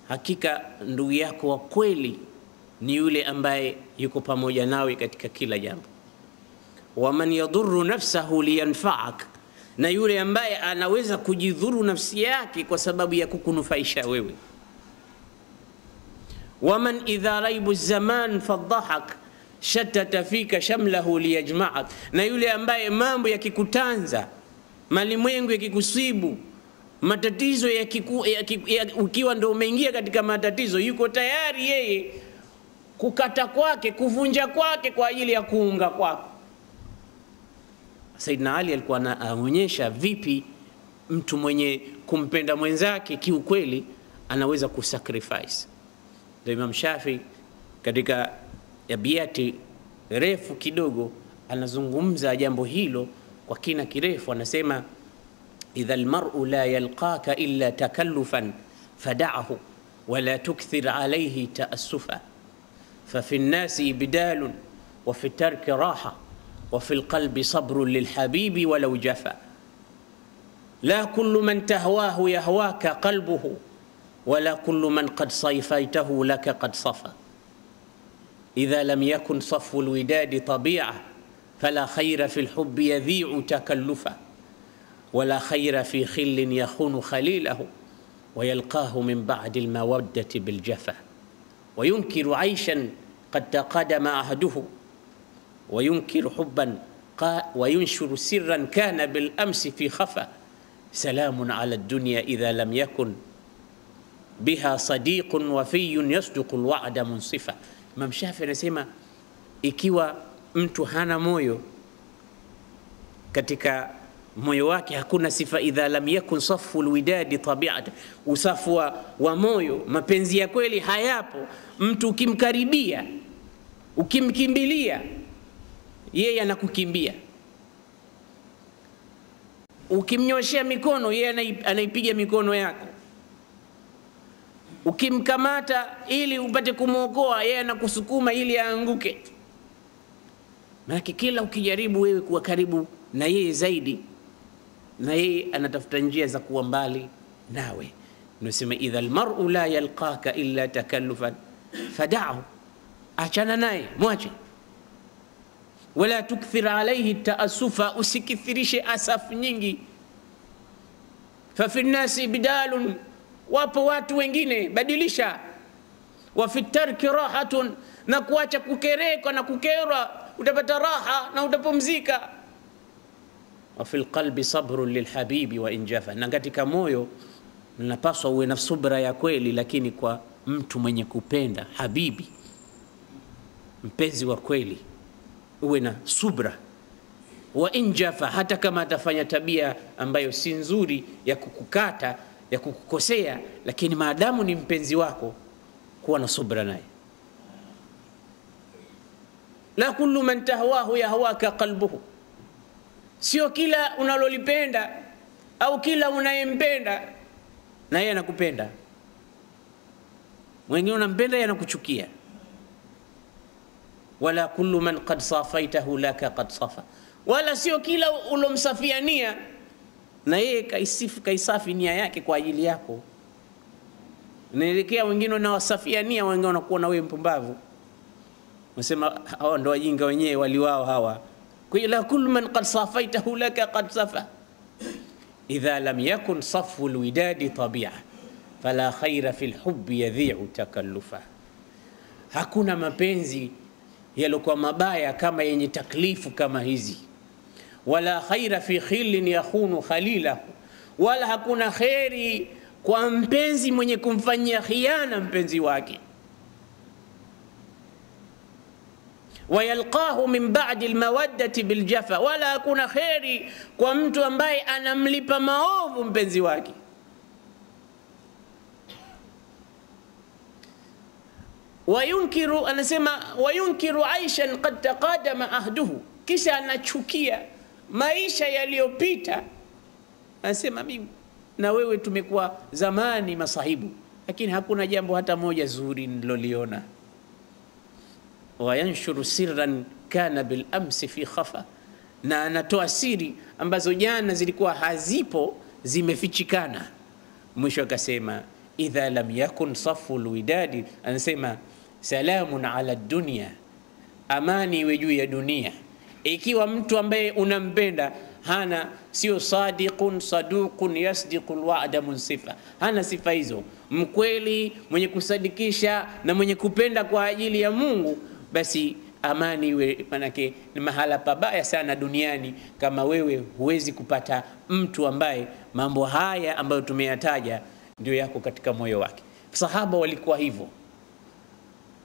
hakika ndugu yako wa kweli ni yule ambaye yuko pamoja nawe katika kila jambo. Wa man yadhurru nafsahu liyanfa'ak, na yule ambaye anaweza kujidhuru nafsi yake kwa sababu ya kukunufaisha wewe. Wa man idha raibu zaman fadhahak shattata fika shamlahu liyajma'ak, na yule ambaye mambo yakikutanza, malimwengu yakikusibu, matatizo ukiwa ndio umeingia katika matatizo, yuko tayari yeye kukata kwake, kuvunja kwake kwa ajili ya kuunga kwako. Saidina Ali alikuwa anaonyesha vipi mtu mwenye kumpenda mwenzake kiukweli anaweza kusacrifice. Ndio Imam Shafi katika abiyati refu kidogo anazungumza jambo hilo kwa kina kirefu, anasema, idha almar'u la yalqaka illa takallufan fada'ahu wa la tukthir alayhi ta'assufa fa fi an-nasi ibdalun wa fi tarki raha wa fi al-qalbi sabrun lilhabibi walau jafa la kullu man tahwahu yahwaka qalbuhu wa la kullu man qad sayfaytahu laka qad safa idha lam yakun safwu al-widadi tabi'a fala khayra fi al-hubb yadhi'u takallufa ولا خير في خل يخون خليله ويلقاه من بعد المودة بالجفا وينكر عيشا قد تقدم عهده وينكر حبا وينشر سرا كان بالأمس في خفا سلام على الدنيا إذا لم يكن بها صديق وفي يصدق الوعد منصفا. Imam Shafi anasema ikiwa mtu hana moyo, katika moyo wake hakuna sifa, idha lam yakun safu alwidadi tabi'at, usafu wa moyo, mapenzi ya kweli hayapo, mtu ukimkaribia, ukimkimbilia, yeye anakukimbia. Ukimnyoshea mikono, yeye anaipiga mikono yako. Ukimkamata ili upate kumuokoa, yeye anakusukuma ili aanguke. Maana kila ukijaribu wewe kuwa karibu na yeye zaidi, na yeye anatafuta njia za kuwa mbali nawe. Nasema idha almar'u la yalqaka illa takallufan fada'hu, achana naye, mwache. wala tukthir alayhi taasufa, usikithirishe asafu nyingi. Fa fi nnasi bidalun, wapo watu wengine, badilisha. Wa fi tarki rahatun, na kuacha kukereka na kukerwa utapata raha na utapumzika. Wa fil qalbi sabrun lilhabibi wa injafa, na katika moyo unapaswa uwe na subra ya kweli, lakini kwa mtu mwenye kupenda, habibi, mpenzi wa kweli, uwe na subra. Wa injafa, hata kama atafanya tabia ambayo si nzuri ya kukukata, ya kukukosea, lakini maadamu ni mpenzi wako, kuwa na subra naye. La kullu man tahwahu yahwaka qalbuhu, sio kila unalolipenda au kila unayempenda na yeye anakupenda. Mwingine unampenda yeye anakuchukia. Wala kullu man qad safaitahu laka qad safa, wala sio kila ulomsafiania na yeye kaisafi nia yake kwa ajili yako. Naelekea wengine unawasafiania, wengine wanakuwa na wewe mpumbavu. Unasema hawa ndo wajinga wenyewe waliwao hawa. Kwa hiyo la kullu man qad safaitahu laka qad safa. Idha lam yakun safu alwidadi tabi'a fala khaira fil hubbi yadhi'u takallufa. Hakuna mapenzi yaliokuwa mabaya kama yenye taklifu kama hizi. Wala khaira fi khillin yakhunu khalilahu, wala hakuna khairi kwa mpenzi mwenye kumfanyia khiana mpenzi wake. Wayalqahu min ba'di almawaddati biljafa, wala hakuna khairi kwa mtu ambaye anamlipa maovu mpenzi wake. Wayunkiru, anasema wayunkiru aishan qad taqadama ahduhu, kisha anachukia maisha yaliyopita. Anasema mimi na wewe tumekuwa zamani masahibu, lakini hakuna jambo hata moja zuri niloliona. Wayanshuru sirran kana bil amsi fi khafa, na anatoa siri ambazo jana zilikuwa hazipo, zimefichikana. Mwisho akasema idha lam yakun safu alwidadi, anasema salamun ala dunya, amani iwe juu ya dunia. Ikiwa mtu ambaye unampenda hana, sio sadiqun saduqun yasdiqu alwa'da munsifa, hana sifa hizo, mkweli, mwenye kusadikisha na mwenye kupenda kwa ajili ya Mungu, basi amani iwe. Manake ni mahala pabaya sana duniani kama wewe huwezi kupata mtu ambaye mambo haya ambayo tumeyataja ndio yako katika moyo wake. Sahaba walikuwa hivyo.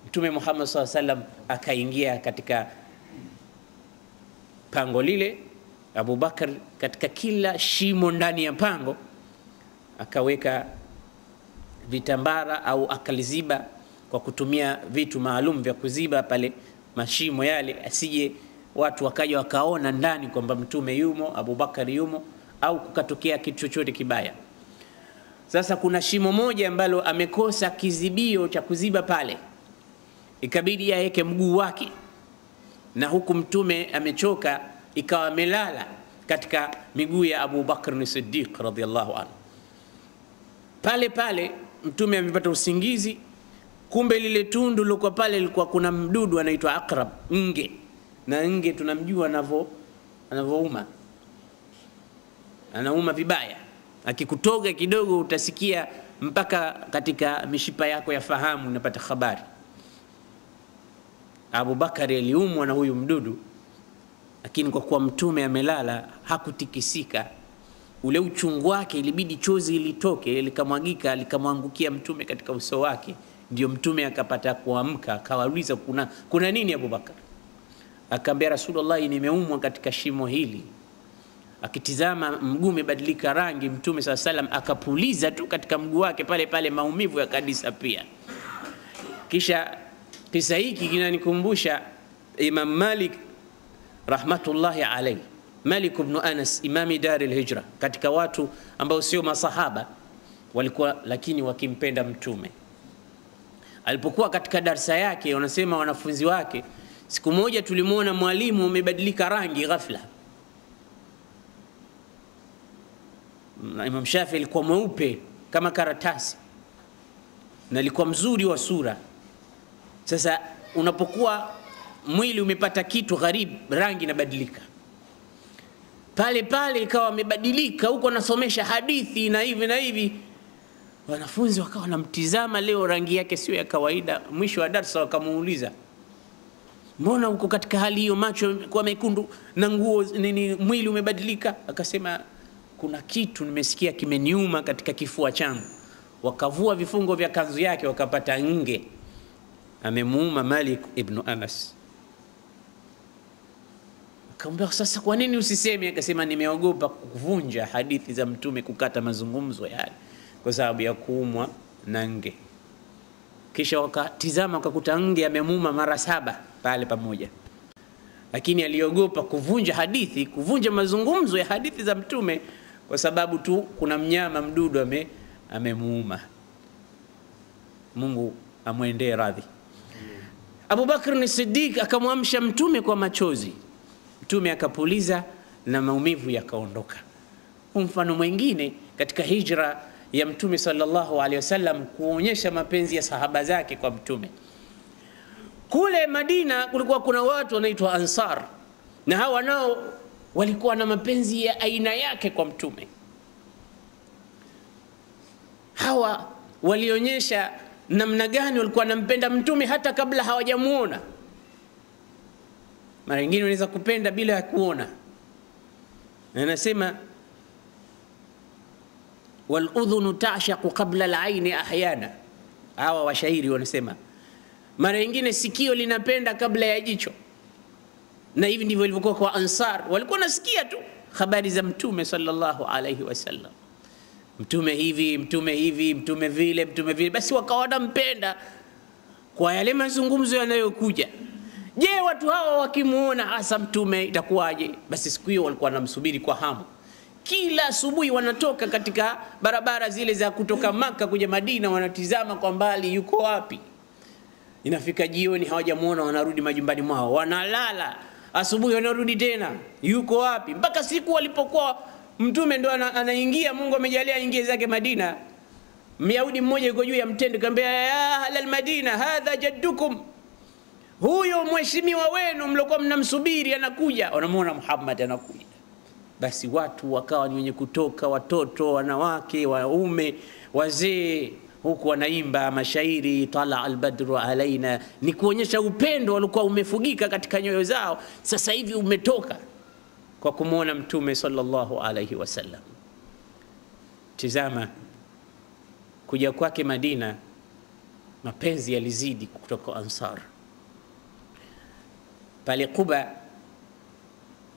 Mtume Muhammad sallallahu alaihi wasallam akaingia katika pango lile, Abu Bakar katika kila shimo ndani ya pango akaweka vitambara au akaliziba kwa kutumia vitu maalum vya kuziba pale mashimo yale, asije watu wakaja wakaona ndani kwamba mtume yumo, Abu Bakar yumo, au kukatokea kitu chochote kibaya. Sasa kuna shimo moja ambalo amekosa kizibio cha kuziba pale, ikabidi aweke mguu wake, na huku mtume amechoka, ikawa amelala katika miguu ya Abu Bakr as-Siddiq radhiyallahu anhu. Pale pale mtume amepata usingizi, kumbe lile tundu lilokuwa pale lilikuwa kuna mdudu anaitwa akrab, nge. Na nge tunamjua anavouma, anauma vibaya, akikutoga kidogo utasikia mpaka katika mishipa yako ya fahamu unapata habari. Abu Bakari aliumwa na huyu mdudu, lakini kwa kuwa mtume amelala hakutikisika. Ule uchungu wake ilibidi chozi litoke, likamwagika, likamwangukia mtume katika uso wake. Ndio mtume akapata kuamka, akawauliza kuna nini Abu Bakar? Akamwambia Rasulullah, nimeumwa katika shimo hili. Akitizama mguu umebadilika rangi, mtume sallallahu alaihi wasallam akapuliza tu katika mguu wake pale pale, maumivu yakadisapia. Kisha kisa hiki kinanikumbusha Imam Malik rahmatullahi alayhi, Malik ibn Anas, imami Dar al-Hijra, katika watu ambao sio masahaba walikuwa lakini wakimpenda mtume. Alipokuwa katika darasa yake, wanasema wanafunzi wake, siku moja tulimuona mwalimu umebadilika rangi ghafla. Imam Shafi alikuwa mweupe kama karatasi na alikuwa mzuri wa sura. Sasa unapokuwa mwili umepata kitu gharibu, rangi inabadilika. Pale pale ikawa amebadilika, huko anasomesha hadithi na hivi na hivi. Wanafunzi wakawa wanamtizama, leo rangi yake sio ya kawaida. Mwisho wa darasa wakamuuliza, mbona uko katika hali hiyo, macho kwa mekundu na nguo nini, mwili umebadilika? Akasema, kuna kitu nimesikia kimeniuma katika kifua changu. Wakavua vifungo vya kanzu yake, wakapata nge amemuuma Malik ibn Anas. Akamwambia, sasa kwa nini usiseme? Akasema, nimeogopa kuvunja hadithi za Mtume, kukata mazungumzo yale kwa sababu ya kuumwa na nge. Kisha wakatizama wakakuta nge amemuuma mara 7 pale pamoja, lakini aliogopa kuvunja hadithi, kuvunja mazungumzo ya hadithi za Mtume kwa sababu tu kuna mnyama mdudu amemuuma. Mungu amwendee radhi. Abu Bakr as-Siddiq akamwamsha Mtume kwa machozi. Mtume akapuliza na maumivu yakaondoka. Mfano mwingine katika hijra ya Mtume sallallahu alaihi wasallam, kuonyesha mapenzi ya sahaba zake kwa Mtume. Kule Madina kulikuwa kuna watu wanaitwa Ansar, na hawa nao walikuwa na mapenzi ya aina yake kwa Mtume. Hawa walionyesha namna gani walikuwa wanampenda Mtume hata kabla hawajamuona. Mara nyingine unaweza kupenda bila ya kuona. Na anasema, wal udhunu ta'shaqu qabla al-ayn ahyana. Hawa washairi wanasema mara nyingine sikio linapenda kabla ya jicho. Na hivi ndivyo ilivyokuwa kwa Ansar. Walikuwa nasikia tu habari za Mtume sallallahu alaihi wasallam, Mtume hivi, Mtume hivi, Mtume vile, Mtume vile, basi wakawa wanampenda kwa yale mazungumzo yanayokuja. Je, watu hawa wakimuona hasa Mtume itakuwaje? Basi siku hiyo walikuwa wanamsubiri kwa hamu. Kila asubuhi wanatoka katika barabara zile za kutoka Maka kuja Madina, wanatizama kwa mbali yuko wapi. Inafika jioni hawajamuona, wanarudi majumbani mwao, wanalala. Asubuhi wanarudi tena, yuko wapi? Mpaka siku walipokuwa Mtume ndo anaingia, Mungu amejalia aingie zake Madina. Myahudi mmoja yuko juu ya mtende, akamwambia, ya ahlal Madina, hadha jaddukum, huyo mheshimiwa wenu mlikuwa mnamsubiri anakuja. Wanamuona Muhammad anakuja. Basi watu wakawa ni wenye kutoka, watoto, wanawake, waume, wazee, huku wanaimba mashairi, tala albadru alaina, ni kuonyesha upendo walikuwa umefugika katika nyoyo zao, sasa hivi umetoka kwa kumuona Mtume sallallahu alaihi wasallam. Tizama kuja kwake Madina, mapenzi yalizidi kutoka Ansar. Pale Quba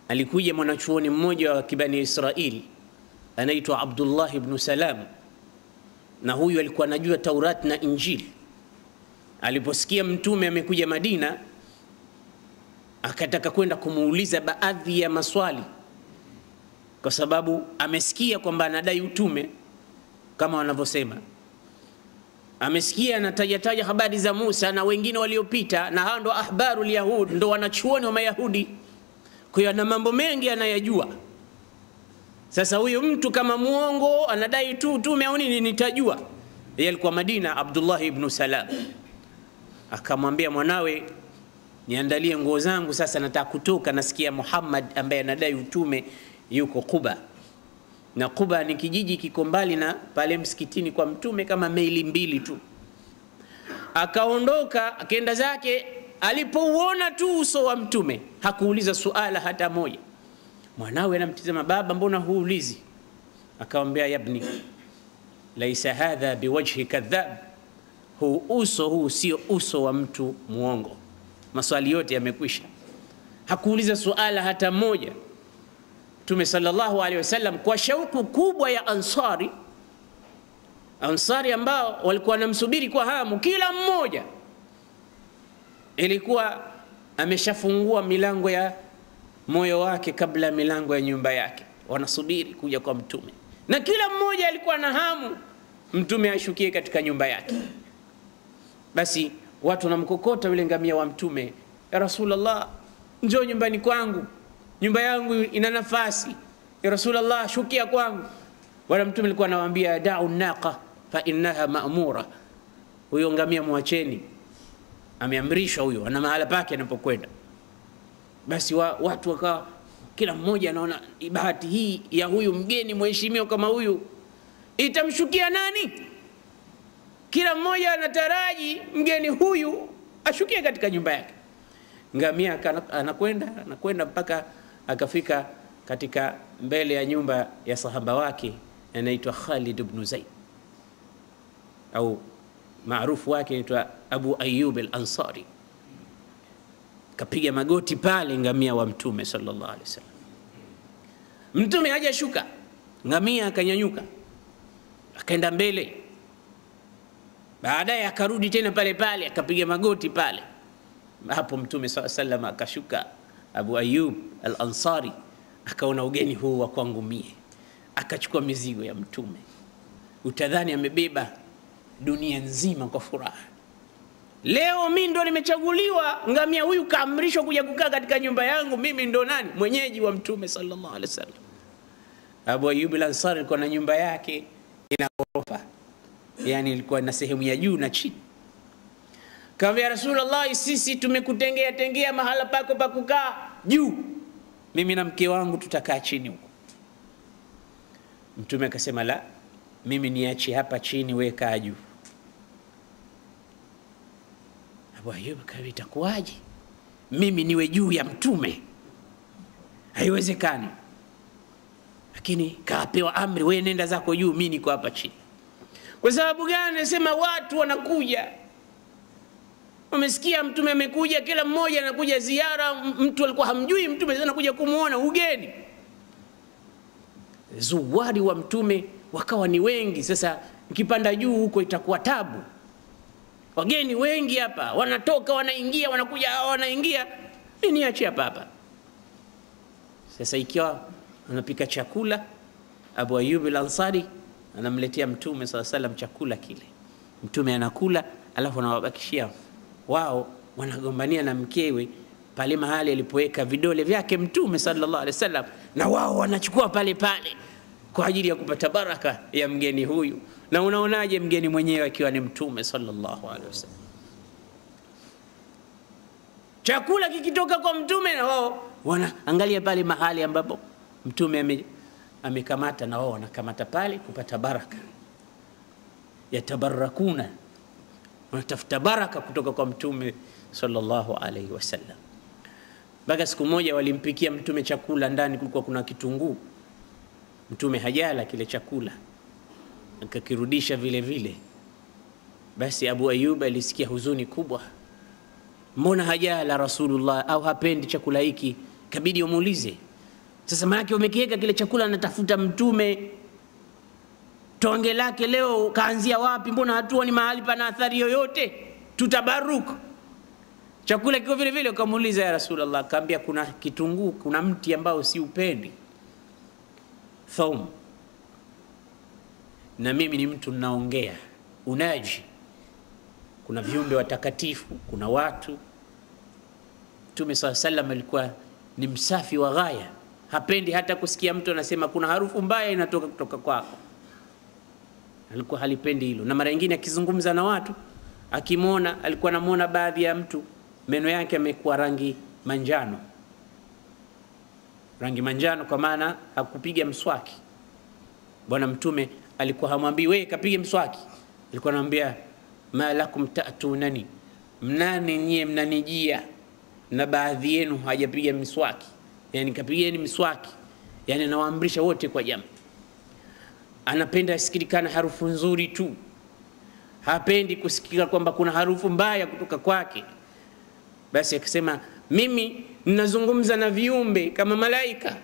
alikuja mwanachuoni mmoja wa kibani Israeli anaitwa Abdullah ibn Salam, na huyu alikuwa anajua Taurat na Injili. Aliposikia Mtume amekuja Madina, akataka kwenda kumuuliza baadhi ya maswali, kwa sababu amesikia kwamba anadai utume kama wanavyosema. Amesikia anataja habari za Musa na wengine waliopita, na hao ndo ahbarul yahud, ndo wanachuoni wa Mayahudi. Kwa hiyo ana mambo mengi anayajua. Sasa huyo mtu kama muongo anadai tu utume au nini, nitajua. Yeye alikuwa Madina, Abdullah ibn Salam. Akamwambia mwanawe, niandalie nguo zangu, sasa nataka kutoka, nasikia Muhammad ambaye anadai utume yuko Quba. Na Quba ni kijiji kiko mbali na pale msikitini kwa Mtume kama maili 2 tu. Akaondoka akaenda zake. Alipouona tu uso wa Mtume hakuuliza suala hata moja. Mwanawe anamtizama, baba mbona huulizi? Akamwambia, yabni, laisa hadha biwajhi kadhab, huu uso huu sio uso wa mtu muongo. Maswali yote yamekwisha. Hakuuliza suala hata moja. Mtume sallallahu alaihi wasallam kwa shauku kubwa ya Ansari ambao walikuwa wanamsubiri kwa hamu, kila mmoja ilikuwa ameshafungua milango ya moyo wake kabla milango ya nyumba yake, wanasubiri kuja kwa Mtume, na kila mmoja alikuwa na hamu Mtume ashukie katika nyumba yake. Basi watu wanamkokota yule ngamia wa Mtume, ya Rasulullah, njoo nyumbani kwangu, nyumba yangu ina nafasi, ya Rasulullah, shukia kwangu. Wala Mtume alikuwa anawaambia, da'u naqa fa innaha ma'mura, huyo ngamia muacheni, ameamrishwa huyo, ana mahala pake anapokwenda. Basi watu wakawa kila mmoja anaona bahati hii ya huyu mgeni mheshimiwa kama huyu itamshukia nani? Kila mmoja anataraji mgeni huyu ashukie katika nyumba yake. Ngamia anakwenda mpaka akafika katika mbele ya nyumba ya sahaba wake anaitwa Khalid ibn Zaid, au maarufu wake anaitwa Abu Ayyub al-Ansari. Kapiga magoti pale ngamia wa Mtume sallallahu alaihi wasallam. Mtume hajashuka, ngamia akanyanyuka akaenda mbele. Baadaye akarudi tena pale pale akapiga magoti pale. Hapo Mtume sallallahu alaihi wasallam akashuka. Abu Ayyub al-Ansari akaona ugeni huu wa kwangu mie, akachukua mizigo ya Mtume. Utadhani amebeba dunia nzima kwa furaha. Leo mimi ndo nimechaguliwa, ngamia huyu kaamrishwa kuja kukaa katika nyumba yangu, mimi ndo nani? Mwenyeji wa Mtume sallallahu alaihi wasallam. Abu Ayyub al-Ansari alikuwa na nyumba yake ina ghorofa, yani ilikuwa na sehemu ya juu na chini. Kaambia Rasulullah, sisi tumekutengea mahala pako pa kukaa juu, mimi na mke wangu tutakaa chini huko. Mtume akasema la, mimi niache hapa chini, wewe kaa juu. Abu Ayyub akawa itakuwaje mimi niwe juu ya Mtume? Haiwezekani. Lakini kapewa amri, wewe nenda zako juu, mimi niko hapa chini. Kwa sababu gani? Nasema watu wanakuja, wamesikia Mtume amekuja, kila mmoja anakuja ziara. Mtu alikuwa hamjui Mtume, sasa anakuja kumuona, ugeni. Zuwari wa Mtume wakawa ni wengi. Sasa ukipanda juu huko itakuwa tabu. Wageni wengi hapa, wanatoka wanaingia, wanakuja wanaingia, mimi niache hapa. Sasa ikiwa anapika chakula, Abu Ayyub al-Ansari anamletea Mtume sallallahu alaihi wasallam chakula kile. Mtume anakula, alafu anawabakishia wao, wanagombania na mkewe pale mahali alipoweka vidole vyake Mtume sallallahu alaihi wasallam, na wao wanachukua pale pale kwa ajili ya kupata baraka ya mgeni huyu. Na unaonaje mgeni mwenyewe akiwa ni Mtume sallallahu alaihi wasallam? Chakula kikitoka kwa Mtume na wao wanaangalia pale mahali ambapo Mtume amekamata, na wao wanakamata pale kupata baraka. Yatabarakuna, wanatafuta baraka kutoka kwa Mtume sallallahu alaihi wasallam. Baada siku moja walimpikia Mtume chakula, ndani kulikuwa kuna kitunguu. Mtume hajala kile chakula, akakirudisha vile vile. Basi Abu Ayyub alisikia huzuni kubwa. Mbona hajala Rasulullah, au hapendi chakula hiki? Kabidi umuulize. Sasa maana umekiweka kile chakula, anatafuta Mtume, tonge lake leo kaanzia wapi? Mbona hatuoni mahali pana athari yoyote? Tutabaruku. Chakula kiko vile vile. Ukamuuliza ya Rasulullah, akaambia kuna kitunguu, kuna mti ambao si upendi, thaum, na mimi ni mtu ninaongea unaji, kuna viumbe watakatifu, kuna watu. Mtume sallallahu alaihi wasallam alikuwa ni msafi wa ghaya, hapendi hata kusikia mtu anasema kuna harufu mbaya inatoka kutoka kwako. Alikuwa halipendi hilo. Na mara nyingine akizungumza na watu, akimwona, alikuwa anamuona baadhi ya mtu meno yake yamekuwa rangi manjano. Rangi manjano kwa maana hakupiga mswaki. Bwana Mtume alikuwa hamwambii wewe kapige mswaki, alikuwa anamwambia ma lakum ta'tunani, mnani nyie mnanijia na baadhi yenu hajapiga mswaki, yani kapigeni mswaki. Yani anawaamrisha wote kwa jamaa. Anapenda asikilikana harufu nzuri tu, hapendi kusikika kwamba kuna harufu mbaya kutoka kwake. Basi akasema mimi ninazungumza na viumbe kama malaika,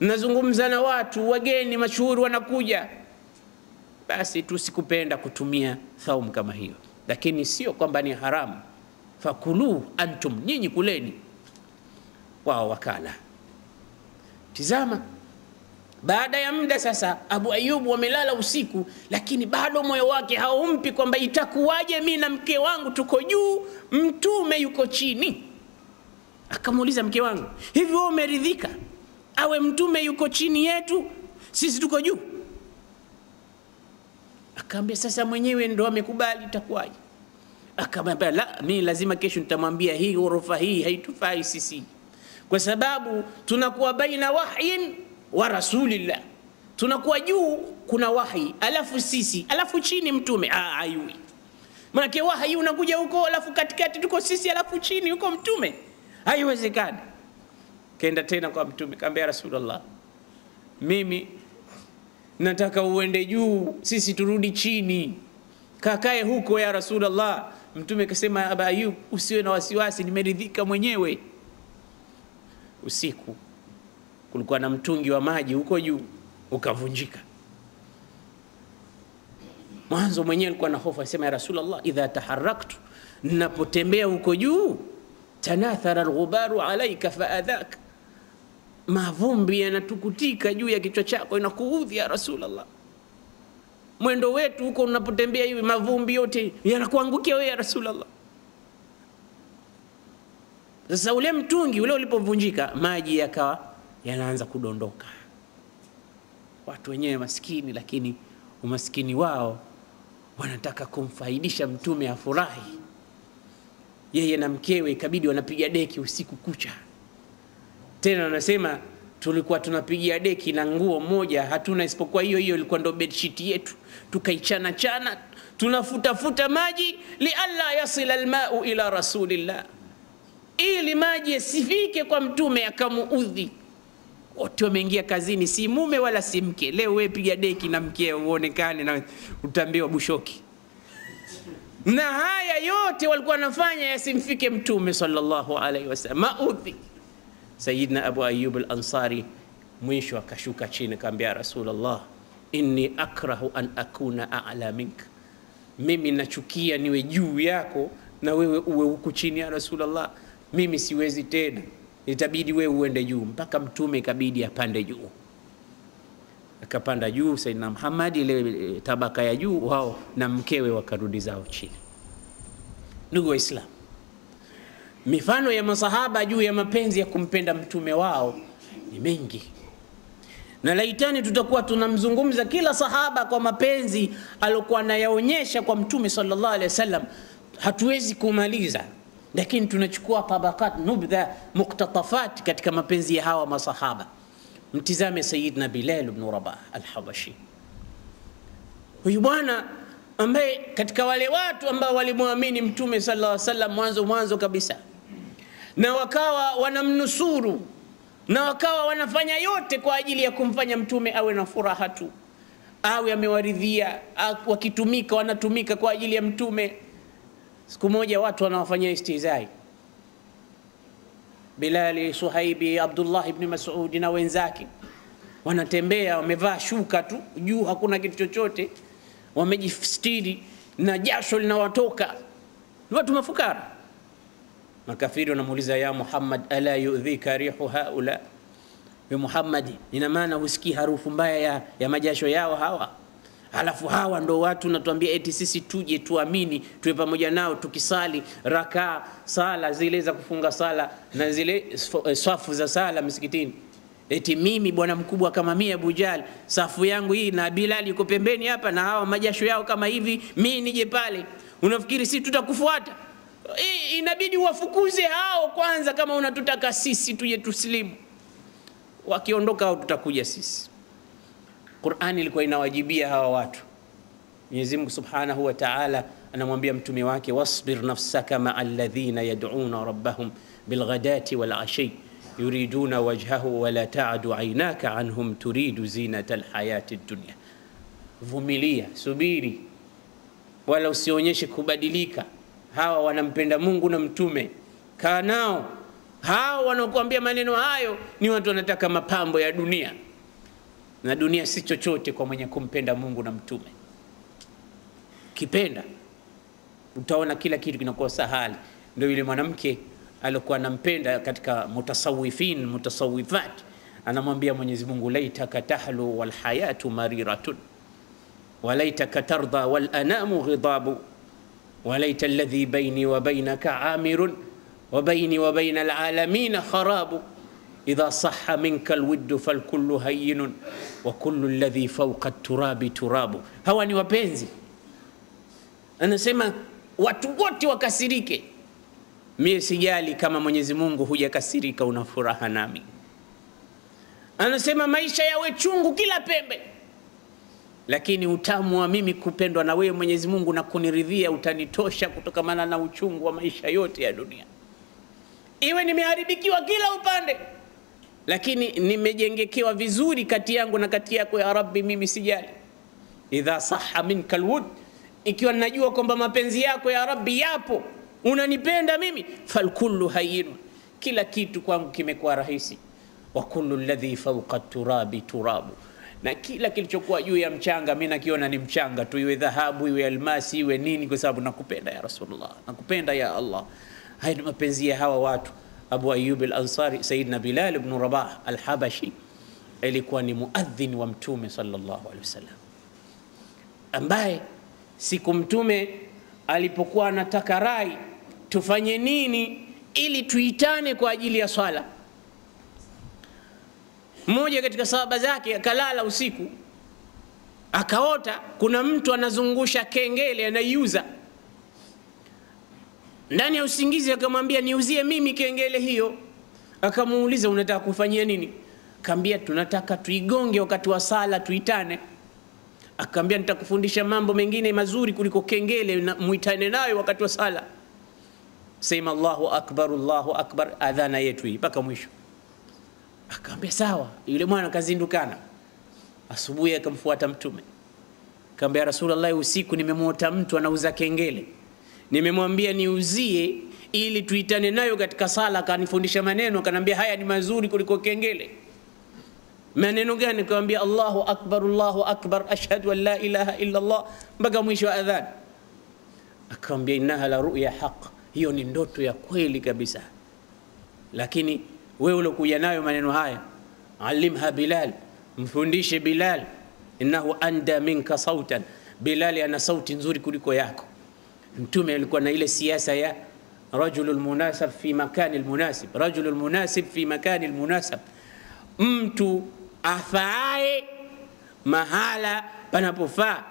ninazungumza na watu wageni mashuhuri wanakuja. Basi tusikupenda kutumia thaum kama hiyo, lakini sio kwamba ni haramu. Fakulu antum, nyinyi kuleni. Wao wakala. Tizama, baada ya muda sasa Abu Ayyub wamelala usiku, lakini bado moyo wake haumpi kwamba itakuwaje mimi na mke wangu tuko juu, Mtume yuko chini. Akamuuliza mke wangu, hivi wewe umeridhika awe Mtume yuko chini yetu, sisi tuko juu? Akaambia sasa mwenyewe ndo amekubali, itakuwaje? Akamwambia la, mimi lazima kesho nitamwambia hii ghorofa hii haitufai sisi, kwa sababu tunakuwa baina wahyin wa rasulillah, tunakuwa juu kuna wahi alafu sisi alafu chini mtume. Ayui, maana wahi unakuja huko alafu katikati tuko sisi alafu chini huko mtume, haiwezekani. Kaenda tena kwa mtume kaambia, Rasulullah, mimi nataka uende juu, sisi turudi chini, kakae huko ya Rasulullah. Mtume akasema, Aba Ayub, usiwe na wasiwasi, nimeridhika mwenyewe. Usiku kulikuwa na mtungi wa maji huko juu ukavunjika. Mwanzo mwenyewe alikuwa na hofu, asema, ya Rasulullah, idha taharaktu, ninapotembea huko juu, tanathara alghubaru alayka faadhak, mavumbi yanatukutika juu ya kichwa chako, inakuudhi ya Rasulullah. Mwendo wetu huko unapotembea hivi, mavumbi yote yanakuangukia wewe ya Rasulullah. Sasa ule mtungi ule ulipovunjika, maji yakawa yanaanza kudondoka. Watu wenyewe maskini, lakini umaskini wao wanataka kumfaidisha mtume afurahi. Yeye na mkewe ikabidi wanapiga deki usiku kucha. Tena wanasema, tulikuwa tunapigia deki na nguo moja hatuna isipokuwa hiyo hiyo, ilikuwa ndo bedsheet yetu, tukaichana chana, tunafuta maji li alla yasila almau ila rasulillah, ili maji yasifike kwa mtume akamuudhi. Wote wameingia kazini, si mume wala si mke. Leo wewe piga deki na mkeo uonekane na utambiwa bushoki. Na haya yote walikuwa wanafanya yasimfike mtume sallallahu alaihi wasallam, maudhi. Sayyidina Abu Ayyub al-Ansari mwisho akashuka chini kaambia, Rasulullah, inni akrahu an akuna a'la minka, mimi nachukia niwe juu yako na wewe uwe huku chini ya Rasulullah. Mimi siwezi tena, itabidi wewe uende juu. Mpaka mtume ikabidi apande juu. Akapanda juu Sayyidina Muhammad, ile tabaka ya juu, wao na mkewe wakarudi zao chini. Ndugu wa Islam, mifano ya masahaba juu ya mapenzi ya kumpenda mtume wao ni mengi, na laitani tutakuwa tunamzungumza kila sahaba kwa mapenzi alokuwa anayaonyesha kwa mtume sallallahu alaihi wasallam, hatuwezi kumaliza. Lakini tunachukua tabakat, nubdha, muktatafat katika mapenzi ya hawa masahaba. Mtizame Sayyidina Bilal ibn Rabah al-Habashi. Huyu bwana ambaye katika wale watu ambao walimwamini mtume sallallahu alaihi wasallam mwanzo kabisa, na wakawa wanamnusuru, na wakawa wanafanya yote kwa ajili ya kumfanya mtume awe na furaha tu, awe amewaridhia, wakitumika wanatumika kwa ajili ya mtume. Siku moja watu wanawafanyia istihzai, Bilali, Suhaibi, Abdullah ibn Mas'ud na wenzake wanatembea wamevaa shuka tu, juu hakuna kitu chochote, wamejistiri na jasho linawatoka, watu mafukara. Makafiri wanamuuliza, ya Muhammad, ala yu'dhika rihu haula, ya Muhammad, ina maana husikii harufu mbaya ya majasho yao hawa? Halafu hawa ndo watu natuambia eti sisi tuje tuamini tuwe pamoja nao tukisali rakaa sala zile za kufunga sala na zile safu za sala msikitini. Eti mimi bwana mkubwa kama mimi Abu Jahl, safu yangu hii na Bilal yuko pembeni hapa na hawa majasho yao kama hivi, mimi nije pale, unafikiri sisi tutakufuata? Inabidi wafukuze hao kwanza kama unatutaka sisi tuje tuslimu. Wakiondoka hao tutakuja sisi. Qur'ani ilikuwa inawajibia hawa watu. Mwenyezi Mungu Subhanahu wa Ta'ala anamwambia mtume wake, wasbir nafsaka ma'al ladhina yad'una rabbahum bilghadati wal ashi yuriduna wajhahu wa la ta'du 'aynaka anhum turidu zinata alhayati ad-dunya. Vumilia, subiri, wala usionyeshe kubadilika. Hawa wanampenda Mungu na mtume, kaa nao. Hawa wanakuambia maneno hayo ni watu wanataka mapambo ya dunia, na dunia si chochote kwa mwenye kumpenda Mungu na mtume. Kipenda utaona kila kitu kinakuwa sahali. Ndio yule mwanamke alikuwa anampenda katika mutasawwifat, anamwambia Mwenyezi Mungu, laitaka tahlu wal hayatu mariratun wa laitaka tarda wal anamu ghidabu wa laita alladhi bayni wa baynaka amirun wa bayni wa bayna al alamin kharabu idha sahha minka alwiddu falkullu hayyinun wa kullu alladhi fawqa at-turabi turabu. Hawa ni wapenzi. Anasema watu wote wakasirike, mimi sijali kama Mwenyezi Mungu hujakasirika, una furaha nami. Anasema maisha yawe chungu kila pembe, lakini utamu wa mimi kupendwa na wewe Mwenyezi Mungu na kuniridhia utanitosha kutokamana na uchungu wa maisha yote ya dunia. Iwe nimeharibikiwa kila upande, lakini nimejengekewa vizuri kati yangu na kati yako ya Rabbi, mimi sijali. Idha sahha minka alwud, ikiwa najua kwamba mapenzi yako ya Rabbi yapo, unanipenda mimi, falkullu hayyin, kila kitu kwangu kimekuwa rahisi. Wa kullu alladhi fawqa turabi turabu, na kila kilichokuwa juu ya mchanga mimi nakiona ni mchanga tu, iwe dhahabu iwe almasi iwe nini, kwa sababu nakupenda ya Rasulullah, nakupenda ya Allah. Haya ni mapenzi ya hawa watu. Abu Ayyub al-Ansari, Sayyidina Bilal ibn Rabah al-Habashi, alikuwa ni muadhin wa Mtume sallallahu alaihi wasallam, ambaye siku Mtume alipokuwa anataka rai tufanye nini ili tuitane kwa ajili ya swala, mmoja katika sahaba zake akalala usiku, akaota kuna mtu anazungusha kengele anaiuza. Ndani ya usingizi akamwambia, niuzie mimi kengele hiyo. Akamuuliza, unataka kufanyia nini? Akamwambia, tunataka tuigonge wakati wa sala tuitane. Akamwambia, nitakufundisha mambo mengine mazuri kuliko kengele, muitane nayo wakati wa sala. Sema Allahu akbar, Allahu akbar, adhana yetu hii mpaka mwisho. Akamwambia sawa. Yule mwana kazindukana asubuhi, akamfuata Mtume. Akamwambia, Rasulullah, usiku nimemuota mtu anauza kengele, nimemwambia niuzie ili tuitane nayo katika sala. Akanifundisha maneno, akanambia haya ni mazuri kuliko kengele. Maneno gani? Akamwambia Allahu akbar, Allahu akbar, ashhadu an la ilaha illa Allah, mpaka mwisho wa adhan. Akamwambia innaha la ru'ya haqq, hiyo ni ndoto ya kweli kabisa, lakini wewe uliokuja nayo maneno haya, alimha Bilal, mfundishe Bilal, innahu anda minka sautan, Bilal ana sauti nzuri kuliko yako. Mtume alikuwa na ile siasa ya rajulul munasib fi makani almunasib, rajulul munasib fi makani almunasib, mtu afae mahala panapofaa.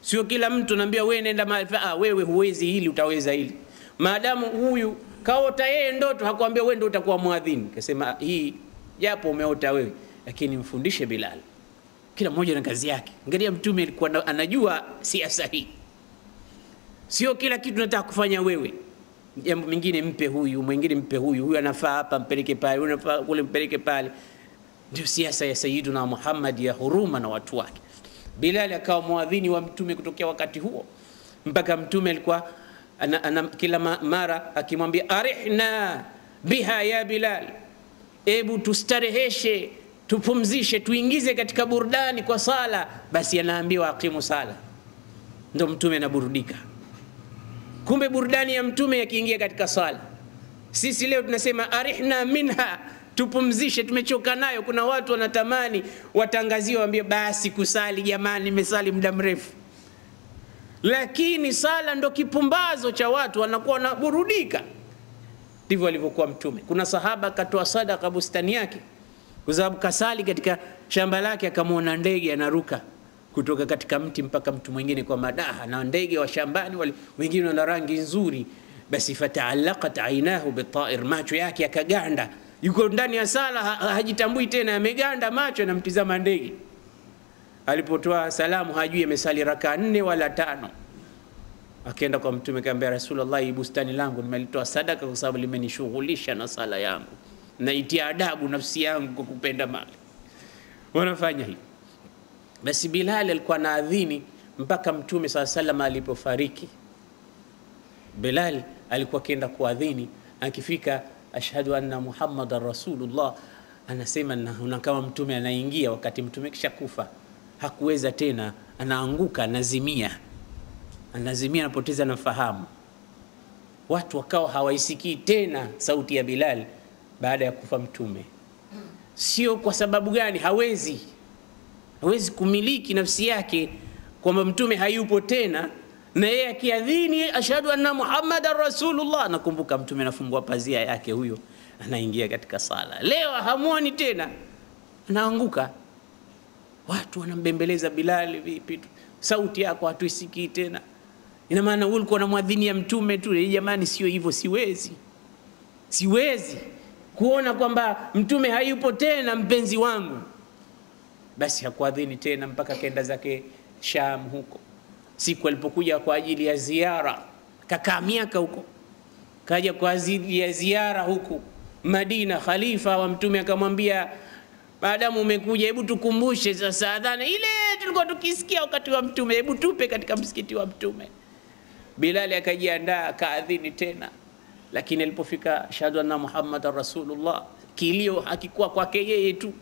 Sio kila mtu naambia wewe nenda mahali, wewe huwezi hili utaweza hili. Maadamu huyu kaota yeye ndoto, hakuambia wewe ndio utakuwa muadhini, kasema hii japo umeota wewe, lakini mfundishe Bilal. Kila mmoja na kazi yake. Angalia, Mtume alikuwa anajua siasa hii. Sio kila kitu nataka kufanya wewe, jambo mingine mpe huyu, mwingine mpe huyu, huyu anafaa hapa mpeleke pale, huyu anafaa kule mpeleke pale. Ndio siasa ya Sayyiduna Muhammad ya huruma na watu wake. Bilal akawa muadhini wa Mtume kutokea wakati huo, mpaka Mtume alikuwa kila mara akimwambia arihna biha ya Bilal, ebu tustareheshe, tupumzishe, tuingize katika burudani kwa sala, basi anaambiwa aqimu sala, ndio Mtume anaburudika. Kumbe burudani ya Mtume yakiingia katika sala. Sisi leo tunasema arihna minha, tupumzishe, tumechoka nayo. Kuna watu wanatamani watangaziwe, waambie basi kusali jamani, nimesali muda mrefu. Lakini sala ndo kipumbazo cha watu, wanakuwa wanaburudika. Ndivyo alivyokuwa Mtume. Kuna sahaba akatoa sadaka bustani yake, kwa sababu kasali katika shamba lake, akamwona ndege anaruka kutoka katika mti mpaka mtu mwingine kwa madaha, na ndege wa shambani wengine wana rangi nzuri. Basi fataallaqat ainahu bitair, macho yake yakaganda, yuko ndani ya sala hajitambui tena, ameganda macho na mtizama ndege. Alipotoa salamu hajui amesali raka 4 wala 5. Akaenda kwa Mtume akamwambia, Rasulullah, bustani langu nimelitoa sadaka kwa sababu limenishughulisha na sala yangu, naitia adabu nafsi yangu kwa kupenda mali. Wanafanya hivi. Basi Bilal alikuwa naadhini mpaka Mtume SAW alipofariki. Bilal alikuwa akienda kuadhini, akifika ashhadu anna Muhammadar Rasulullah, anasema na kama Mtume anaingia, wakati Mtume kisha kufa hakuweza tena, anaanguka, anazimia, anapoteza nafahamu. Watu wakawa hawaisikii tena sauti ya Bilal baada ya kufa Mtume. Sio kwa sababu gani? Hawezi kumiliki nafsi yake kwamba Mtume hayupo tena, na yeye akiadhini ashhadu anna Muhammadar Rasulullah, nakumbuka Mtume anafungua pazia yake, huyo anaingia katika sala. Leo hamuoni tena, anaanguka. Watu wanambembeleza Bilal, vipi sauti yako hatuisikii tena. Ina maana ulikuwa na muadhini ya mtume tu. Jamani, sio hivyo, siwezi kuona kwamba mtume hayupo tena mpenzi wangu. Basi hakuadhini tena mpaka kenda zake Sham huko. Siku alipokuja kwa ajili ya ziara, kakaa miaka huko, kaja kwa ajili ya ziara huko Madina, khalifa wa mtume akamwambia, maadamu umekuja, hebu tukumbushe sasa adhana ile tulikuwa tukisikia wakati wa mtume, hebu tupe katika msikiti wa mtume. Bilal akajiandaa akaadhini tena, lakini alipofika ashhadu anna Muhammadar Rasulullah, kilio hakikuwa kwake yeye tu,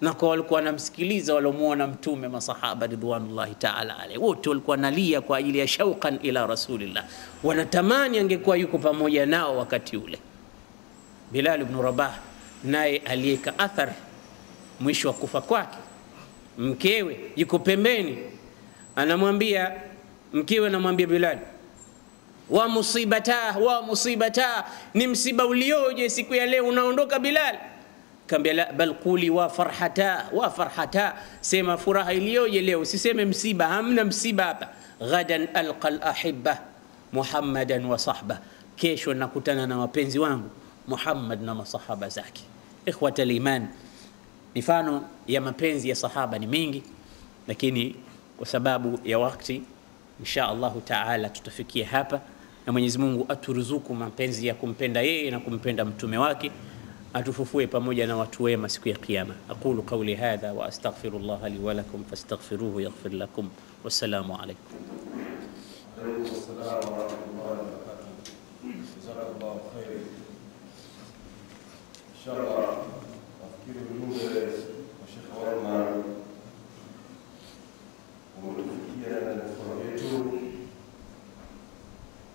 na kwa walikuwa wanamsikiliza walomuona mtume, masahaba ridwanullahi ta'ala alayhi, wote walikuwa nalia kwa ajili ya shauqan ila Rasulillah, wanatamani angekuwa yuko pamoja nao wakati ule. Bilal ibn Rabah naye aliyeka athari mwisho wa kufa kwake, mkewe yuko pembeni, anamwambia mkewe, anamwambia Bilal, wa musibata, ni msiba ulioje siku ya leo unaondoka Bilal. Kaambia la, bal quli wa farhata, sema furaha ilioje leo, usiseme msiba, hamna msiba hapa. Ghadan alqa alahibba Muhammadan wa sahba, kesho nakutana na wapenzi wangu Muhammad na masahaba zake. Ikhwata al-iman, mifano ya mapenzi ya sahaba ni mingi, lakini kwa sababu ya wakati insha Allah taala tutafikia hapa, na Mwenyezi Mungu aturuzuku mapenzi ya kumpenda yeye na kumpenda mtume wake, atufufue pamoja na watu wema siku ya kiyama. Aqulu qawli hadha wa astaghfirullah li wa lakum fastaghfiruhu yaghfir lakum. Wassalamu alaykum. Inshallah nafikiri ujumbe wa Sheikh Omar umetufikia na mikono yetu.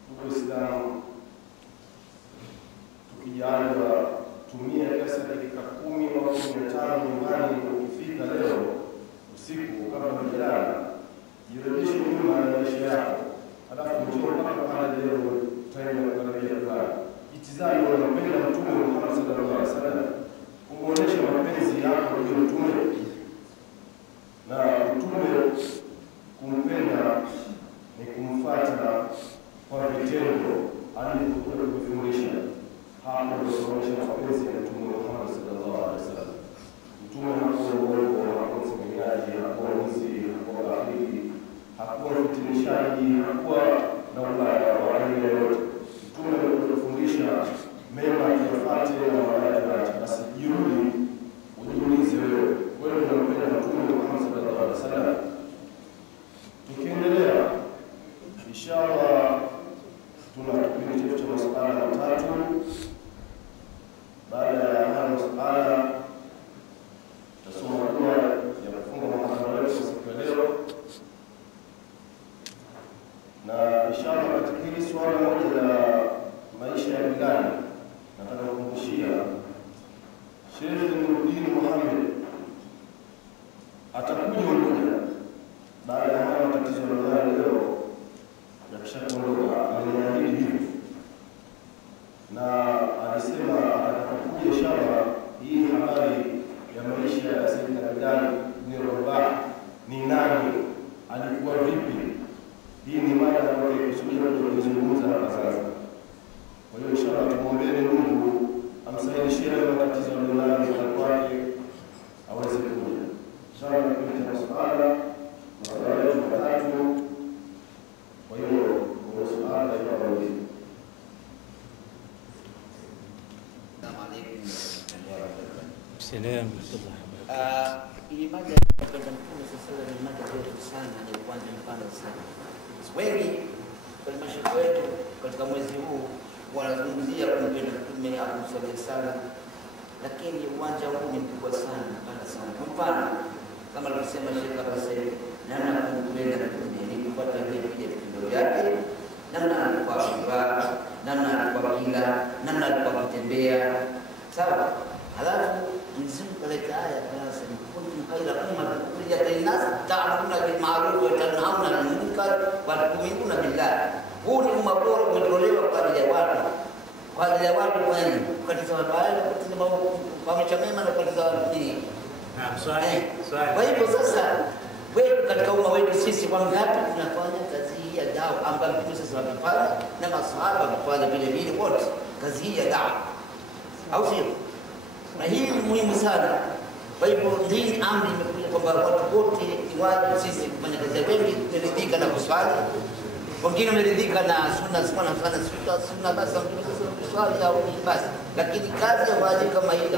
Ndugu Islam, tukijaliwa tumia kiasi dakika 10 au 15 nyumbani, ukifika leo usiku kabla hujalala, jirudishe nyuma na maisha yako, halafu njoo mpaka pale leo time ya karibia kulala. Itizame unampenda Mtume Muhammad sallallahu alaihi wasallam, umuoneshe mapenzi yako kwa Mtume, na Mtume kumpenda ni kumfuata kwa vitendo alivyokuwa kufundisha. Hapo ndio kuonesha mapenzi ya Mtume Muhammad sallallahu alaihi wasallam. Mtume hakuwa uongo, hakuwa msengenyaji, hakuwa mwizi, hakuwa ghafili, hakuwa mfitinishaji, hakuwa na ubaya wa aina yoyote. Mtume alifundisha mema yafuate na mabaya yaache. Basi jirudi ujiulize wewe unampenda Mtume Muhammad sallallahu alaihi wasallam. Tukiendelea inshallah, tuna kipindi chetu cha masuala matatu. Baada ya haya masuala tutasoma dua ya kufunga muhadhara wetu siku ya leo, na inshallah katika hili swala moja la maisha ya Bilal nataka kukumbushia Sheikh Nuruddin Muhammad atakuja mmoja baada ya haya matatizo ya leo yakishaondoka, ameniahidi hivi, na alisema atakapokuja inshallah hii habari ya maisha ya Sayyidina Bilal ni Rabah, ni nani, alikuwa vipi, hii ni mada ambayo kusudia kuzungumza hapa sasa. Kwa hiyo inshallah tumuombeeni Mungu amsahilishie matatizo yanayonayo kwake aweze kuja inshallah. Ni masuala yetu matatu. Kwa hiyo masuala ya pamoja. Assalamu alaykum wa Salam. Ili mada ya kwenda Mtume sasa ni mada ndefu sana, ni uwanja mpana sana. Wengi kwenye maisha yetu katika mwezi huu wanazungumzia kumpenda Mtume akumswalia sana, lakini uwanja huu ni mkubwa sana, mpana sana. Kwa mfano kama alivyosema Sheikh Abdul, namna kumpenda Mtume ni kupata vile vitendo vyake, namna alikuwa akivaa, namna alikuwa akila, namna alikuwa akitembea, sawa. Halafu Mwenyezi Mungu kaleta aya anasema kuntum khayra ummatin ukhrijat lin-nas ta'muruna bil ma'ruf wa tanhauna 'anil munkar wa tu'minuna billah. Huu ni umma bora umetolewa kwa ajili ya watu, kwa ajili ya watu wengi, kukatiza mabaya, kukatiza kuamrisha mema na kukatiza mabaya. Kwa hivyo sasa wewe katika umma wetu sisi wangapi tunafanya kazi hii ya dawa ambayo Mtume sasa amefanya na masahaba wamefanya vile vile wote, kazi hii ya dawa, au sio? Na hii ni muhimu sana. Kwa hivyo hii amri imekuja kwamba watu wote ni wajibu sisi kufanya kazi. Wengi wameridhika na kuswali, wengine wameridhika na sunna basi kuswali au basi, lakini kazi ya wajibu kama hii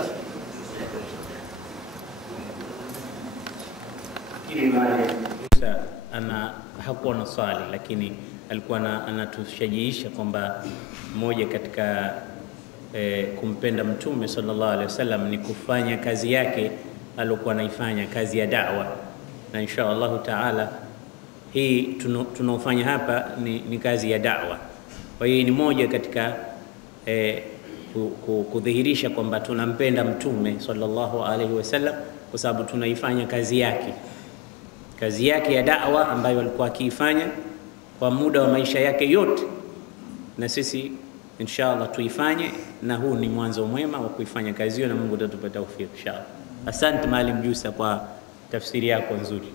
hakuwa na swali, lakini alikuwa anatushajiisha kwamba moja katika kumpenda Mtume sallallahu alaihi wasallam ni kufanya kazi yake alikuwa anaifanya, kazi ya da'wa. Na insha Allah taala hii tunaofanya hapa ni kazi ya da'wa. Kwa hiyo ni moja katika kudhihirisha kwamba tunampenda Mtume sallallahu alaihi wasallam kwa sababu tunaifanya kazi yake ya da'wa ambayo alikuwa akiifanya kwa muda wa maisha yake yote, na sisi inshallah tuifanye, na huu ni mwanzo mwema wa kuifanya kazi hiyo, na Mungu atatupa tawfik inshallah. Asante Maalim Jussa kwa tafsiri yako nzuri.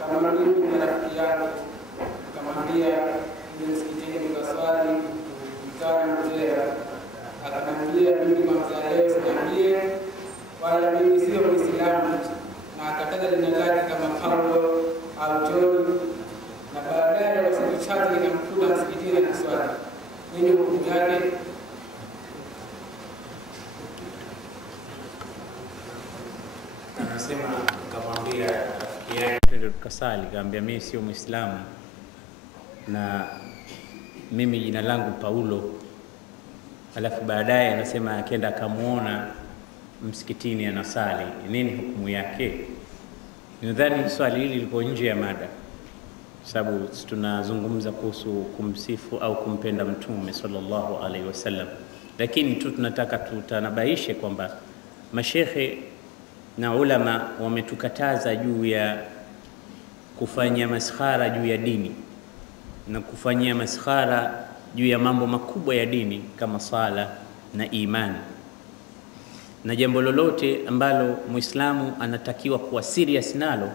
Kama mimi ni rafiki yako, kamwambia nimesikitika nikaswali mtana mzee, akanambia mimi mamza leo siambie wala mimi sio Muislamu, na akataja jina lake kama Paulo au John, na baadaye kwa siku chache nikamkuta msikitini na kuswali. Nini hukumu yake? Anasema kamwambia rafiki yake ndio tukasali, kaambia mimi sio Muislamu na mimi jina langu Paulo, alafu baadaye anasema akaenda akamuona msikitini anasali. Nini hukumu yake? Nadhani swali hili liko nje ya mada, sababu tunazungumza kuhusu kumsifu au kumpenda Mtume sallallahu alaihi wasallam, lakini tu tunataka tutanabaishe kwamba mashekhe na ulama wametukataza juu ya kufanya maskhara juu ya dini na kufanyia maskhara juu ya mambo makubwa ya dini kama sala na imani, na jambo lolote ambalo Muislamu anatakiwa kuwa serious nalo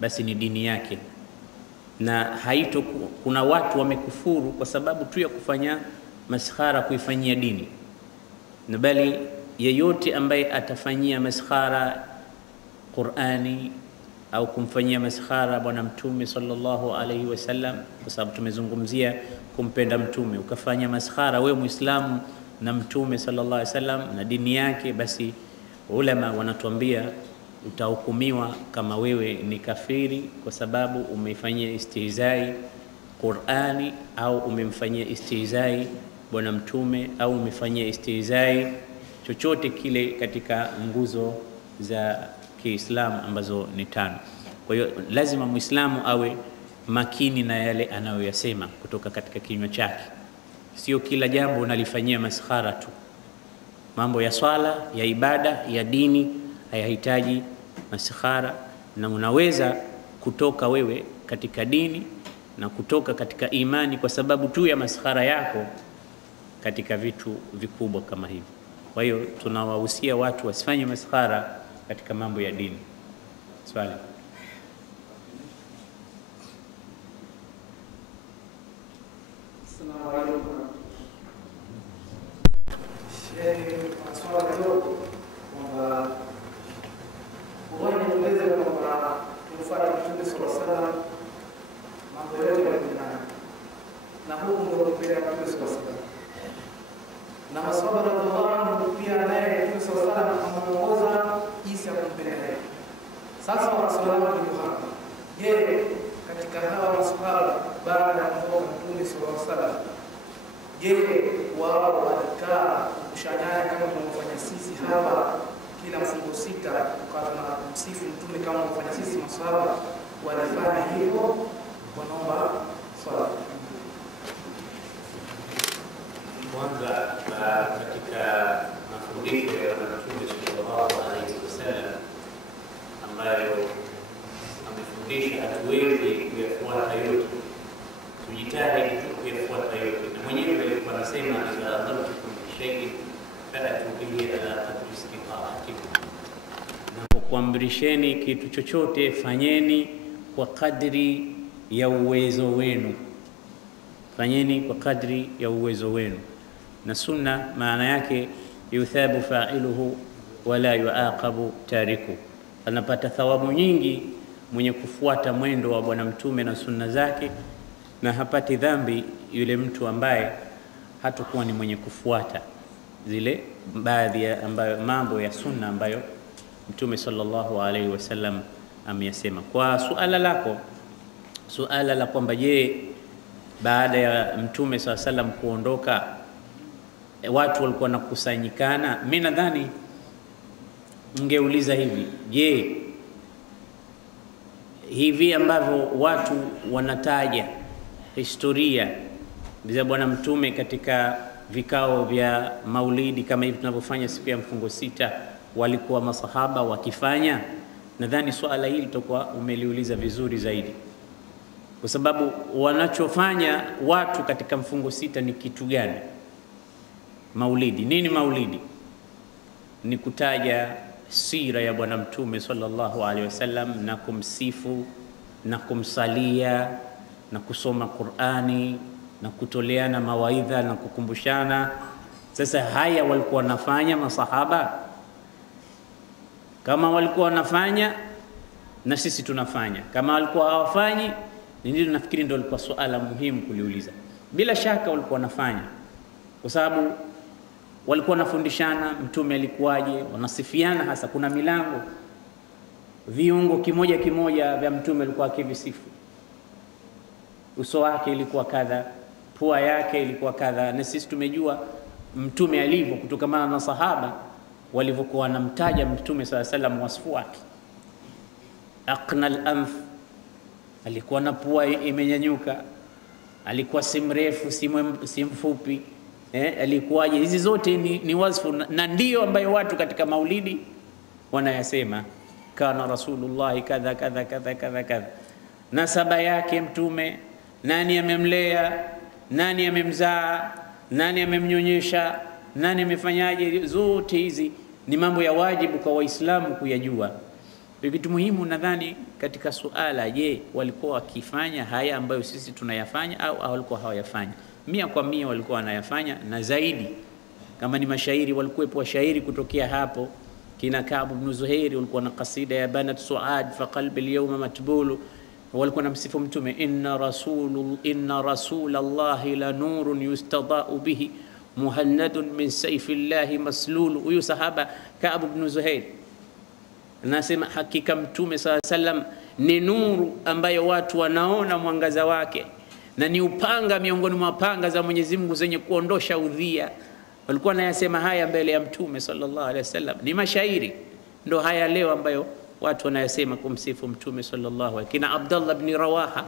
basi ni dini yake. Na kuna watu wamekufuru kwa sababu tu ya kufanya maskhara, kuifanyia dini, na bali yeyote ambaye atafanyia maskhara Qur'ani au kumfanyia maskhara bwana Mtume sallallahu alaihi wasallam, kwa sababu tumezungumzia kumpenda Mtume, ukafanya maskhara wewe Muislamu na Mtume sallallahu alaihi wasallam na dini yake, basi ulama wanatuambia utahukumiwa kama wewe ni kafiri, kwa sababu umeifanyia istihzai Qur'ani au umemfanyia istihzai bwana Mtume au umefanyia istihzai chochote kile katika nguzo za Kiislamu ambazo ni 5. Kwa hiyo lazima Muislamu awe makini na yale anayoyasema kutoka katika kinywa chake. Sio kila jambo unalifanyia maskhara tu. Mambo ya swala, ya ibada, ya dini hayahitaji maskhara, na unaweza kutoka wewe katika dini na kutoka katika imani kwa sababu tu ya maskhara yako katika vitu vikubwa kama hivi. Kwa hiyo tunawahusia watu wasifanye maskhara katika mambo ya dini. Swali. Assalamu alaykum. Swali dogo kwamba unaeleza kwamba tufuate Mtume sallallahu alaihi wasallam mambo yote ya dunia, na huko ndio kupeleka Mtume sallallahu alaihi wasallam na maswahaba radhiallahu anhu pia naye Mtume sallallahu alaihi wasallam ameongoza jinsi ya kumpenda yeye. Sasa swali langu ni hapa, je, katika hawa maswahaba baada ya kutoka Mtume sallallahu alaihi wasallam, je, wao walikaa kushanyana kama tunavyofanya sisi hapa kila mfungo 6 kwa tunamsifu Mtume kama tunafanya sisi maswahaba? Walifanya hivyo? Wanaomba swali. Kwanza katika mafundisho ya Mtume sallallahu alaihi wasallam ambayo amefundisha hatuwezi kuyafuata yote, tujitahidi tu kuyafuata yote, na mwenyewe alikuwa anasema idha adhamtukum bi shay'in fa'atu bihi ala qadri istita'atikum, na kuamrisheni kitu chochote fanyeni kwa kadri ya uwezo wenu, fanyeni kwa kadri ya uwezo wenu. Na sunna maana yake yuthabu fa'iluhu wala yuaqabu tariku, anapata thawabu nyingi mwenye kufuata mwendo wa bwana mtume na sunna zake, na hapati dhambi yule mtu ambaye hatakuwa ni mwenye kufuata zile baadhi ya mambo ya sunna ambayo mtume sallallahu alaihi wasallam ameyasema. Kwa suala la kwamba je, baada ya mtume sallallahu alaihi wasallam kuondoka watu walikuwa nakusanyikana, mimi nadhani mngeuliza hivi, je, hivi ambavyo watu wanataja historia za bwana mtume katika vikao vya maulidi kama hivi tunavyofanya siku ya mfungo sita, walikuwa masahaba wakifanya? Nadhani swala hili tutakuwa umeliuliza vizuri zaidi, kwa sababu wanachofanya watu katika mfungo sita ni kitu gani? Maulidi. Nini maulidi? Ni kutaja sira ya bwana mtume sallallahu alaihi wasallam na kumsifu na kumsalia na kusoma Qur'ani na kutoleana mawaidha na kukumbushana. Sasa haya walikuwa wanafanya masahaba? Kama walikuwa wanafanya na sisi tunafanya, kama walikuwa hawafanyi, ndio nafikiri ndio ilikuwa swala muhimu kuliuliza. Bila shaka walikuwa wanafanya, kwa sababu walikuwa wanafundishana mtume alikuwaje, wanasifiana. Hasa kuna milango, viungo kimoja kimoja vya mtume alikuwa akivisifu. Uso wake ilikuwa kadha, pua yake ilikuwa kadha, na sisi tumejua mtume alivyo kutokana na sahaba walivyokuwa wanamtaja mtume sallallahu alaihi wasallam wasfu wake. Aqnal anf, alikuwa na pua imenyanyuka, alikuwa si mrefu si mfupi, alikuwaje? Hizi zote ni wasfu, na ndio ambayo watu katika maulidi wanayasema, kana rasulullah kadha kadha kadha kadha kadha. Nasaba yake mtume, nani amemlea, nani amemzaa, nani amemnyonyesha, nani amefanyaje, zote hizi ni mambo ya wajibu kwa Waislamu kuyajua. Kitu muhimu nadhani katika suala, je, walikuwa wakifanya haya ambayo sisi tunayafanya au walikuwa hawayafanya? 100% walikuwa wanayafanya, na zaidi kama ni mashairi, walikuwepo washairi kutokea hapo, kina Ka'b ibn Zuhair walikuwa na kasida ya banat suad fa qalbi al-yawma matbulu, walikuwa na msifu mtume, inna rasulallahi la nurun yustada'u bihi muhannadun min sayfillahi maslulu. Huyu sahaba Ka'b ibn Zuhair anasema hakika mtume sallallahu alaihi wasallam ni nuru ambayo watu wanaona mwangaza wake, na ni upanga miongoni mwa panga za Mwenyezi Mungu zenye kuondosha udhia. Walikuwa nayasema haya mbele ya mtume sallallahu alaihi wasallam. Ni mashairi ndo haya leo ambayo watu wanayasema kumsifu mtume sallallahu alaihi. Kina Abdullah ibn Rawaha,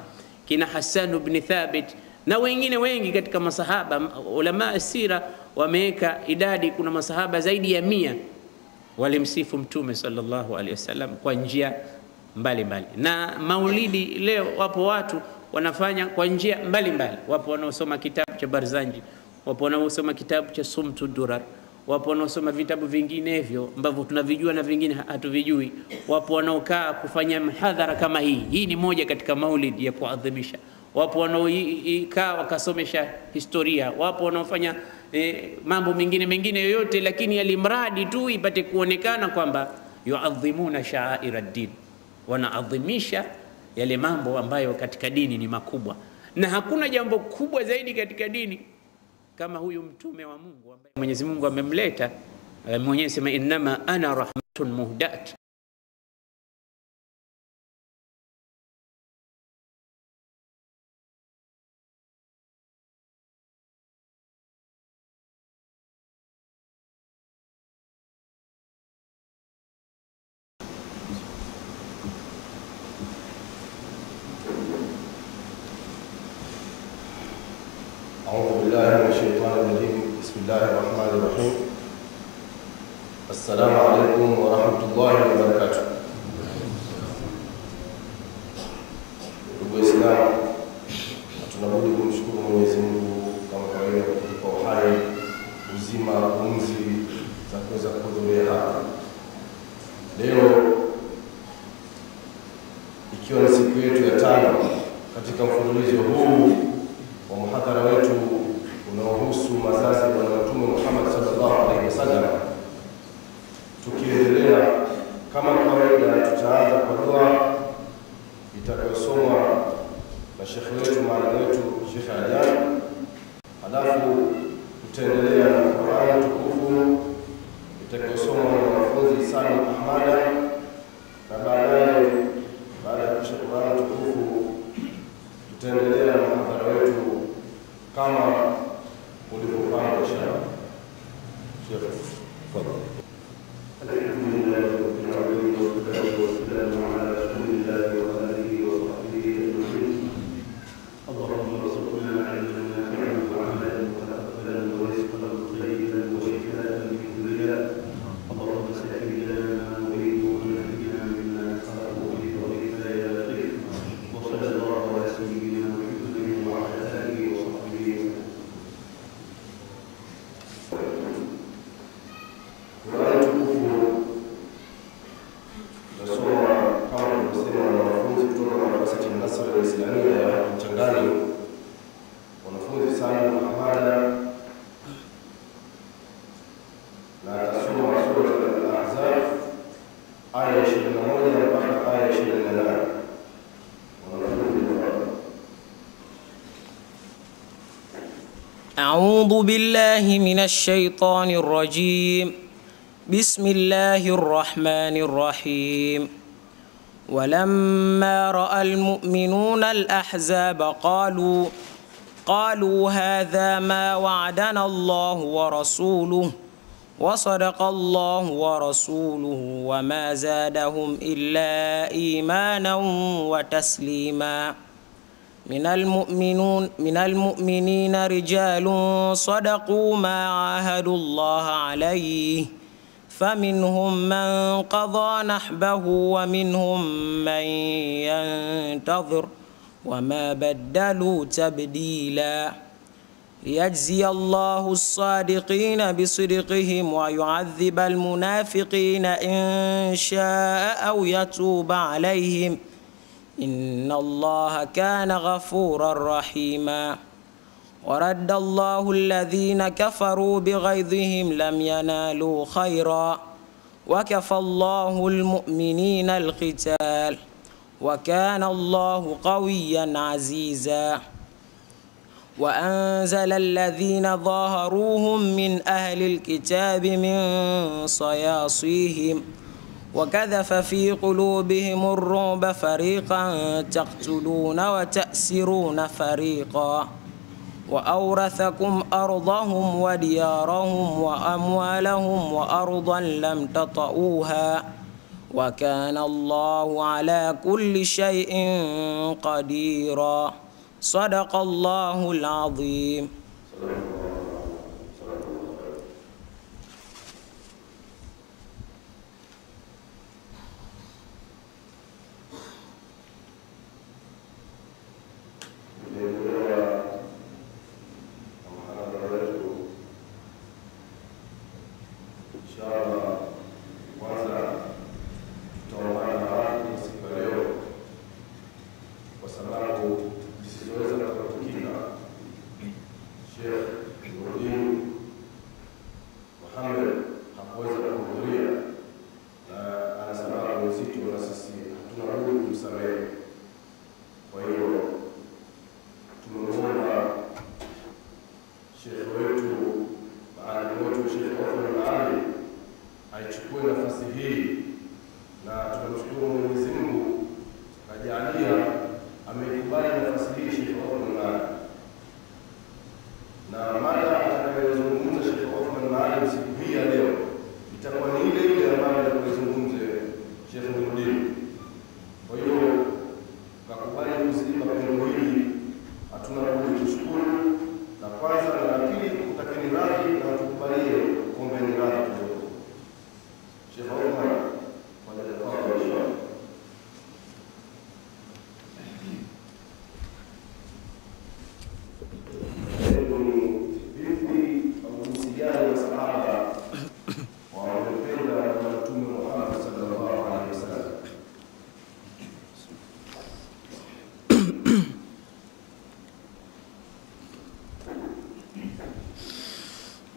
kina Hassan ibn Thabit na wengine wengi katika masahaba. Ulama asira wameweka idadi, kuna masahaba zaidi ya 100 walimsifu mtume sallallahu alaihi wasallam kwa njia mbalimbali. Na maulidi leo wapo watu wanafanya kwa njia mbalimbali. Wapo wanaosoma kitabu cha Barzanji, wapo wanaosoma kitabu cha Sumtu Durar, wapo wanaosoma vitabu vinginevyo ambavyo tunavijua na vingine hatuvijui. Wapo wanaokaa kufanya mhadhara kama hii. Hii ni moja katika maulidi ya kuadhimisha. Wapo wanaokaa wakasomesha historia, wapo wanaofanya mambo mengine yoyote, lakini alimradi tu ipate kuonekana kwamba yuadhimuna sha'aira ad-din, wanaadhimisha yale mambo ambayo katika dini ni makubwa. Na hakuna jambo kubwa zaidi katika dini kama huyu mtume wa Mungu ambaye Mwenyezi Mungu amemleta. Mwenyezi sema innama ana rahmatun muhdat, أعوذ بالله من الشيطان الرجيم. بسم الله الرحمن الرحيم. السلام عليكم ورحمة الله وبركاته. Ndugu Waislamu, tunabudi kumshukuru Mwenyezi Mungu kama kawaida kwa uhai, uzima, pumzi tutaendelea na Qur'an tukufu itakayosomwa na wanafunzi Salim Ahmada, na baadaye baada ya kusoma Qur'an tukufu tutaendelea na mhadhara wetu kama ulivyopangwa inshallah. Sheikh, tafadhali. Alhamdulillah rabbil alamin wa salatu wassalamu ala rasulillah wa alihi wa sahbihi ajma'in. Allahumma arzuqna 'ilman nafi'an wa 'amalan mutaqabbalan wa rizqan tayyiban wa shifaan min kulli da'. Allahumma sahhil lana ma nurid wa nahdina mimma nakhafu wa bi'idhnika ya latif. Wa sallallahu ala sayyidina Muhammadin wa ala alihi wa sahbihi. Qur'an tukufu nasoma kama tulivyosema na wanafunzi kutoka madrasa ya Nasr al-Islamia ya Mchangani, wanafunzi sana Ahmada, na atasoma sura al-Ahzab aya 21 mpaka aya 28. أعوذ بالله من الشيطان الرجيم. بسم الله الرحمن الرحيم. ولما رأى المؤمنون الأحزاب قالوا هذا ما وعدنا الله ورسوله وصدق الله ورسوله وما زادهم إلا إيمانا وتسليما. من المؤمنين رجال صدقوا ما عاهدوا الله عليه فمنهم من قضى نحبه ومنهم من ينتظر وما بدلوا تبديلا. ليجزي الله الصادقين بصدقهم ويعذب المنافقين إن شاء أو يتوب عليهم إن الله كان غفورا رحيما. ورد الله الذين كفروا بغيظهم لم ينالوا خيرا وكفى الله المؤمنين القتال وكان الله قويا عزيزا. وأنزل الذين ظاهروهم من أهل الكتاب من صياصيهم وكذف في قلوبهم الرعب فريقا تقتلون وتأسرون فريقا. وأورثكم أرضهم وديارهم وأموالهم وأرضا لم تطئوها وكان الله على كل شيء قديرا. صدق الله العظيم.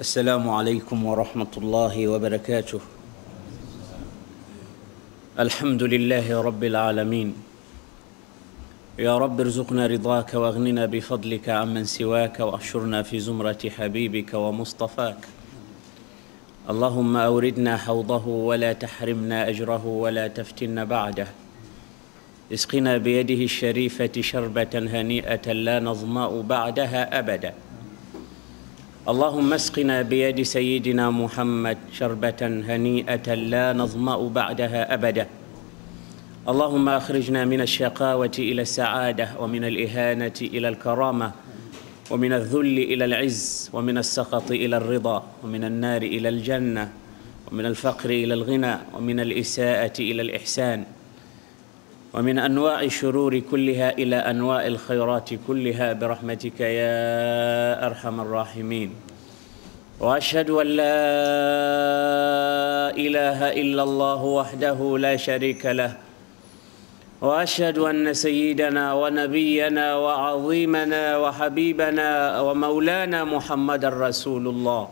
السلام عليكم ورحمة الله وبركاته. الحمد لله رب العالمين يا رب ارزقنا رضاك واغننا بفضلك عمن سواك واحشرنا في زمرة حبيبك ومصطفاك. اللهم أوردنا حوضه ولا تحرمنا أجره ولا تفتنا بعده. اسقنا بيده الشريفة شربة هنيئة لا نظمأ بعدها أبدا. اللهم اسقنا بيد سيدنا محمد شربة هنيئة لا نظمأ بعدها أبدا. اللهم أخرجنا من الشقاوة إلى السعادة، ومن الإهانة إلى الكرامة، ومن الذل إلى العز، ومن السخط إلى الرضا، ومن النار إلى الجنة، ومن الفقر إلى الغنى، ومن الإساءة إلى الإحسان، ومن أنواع الشرور كلها إلى أنواع الخيرات كلها برحمتك يا أرحم الراحمين. وأشهد أن لا إله إلا الله وحده لا شريك له، وأشهد أن سيدنا ونبينا وعظيمنا وحبيبنا ومولانا محمد رسول الله.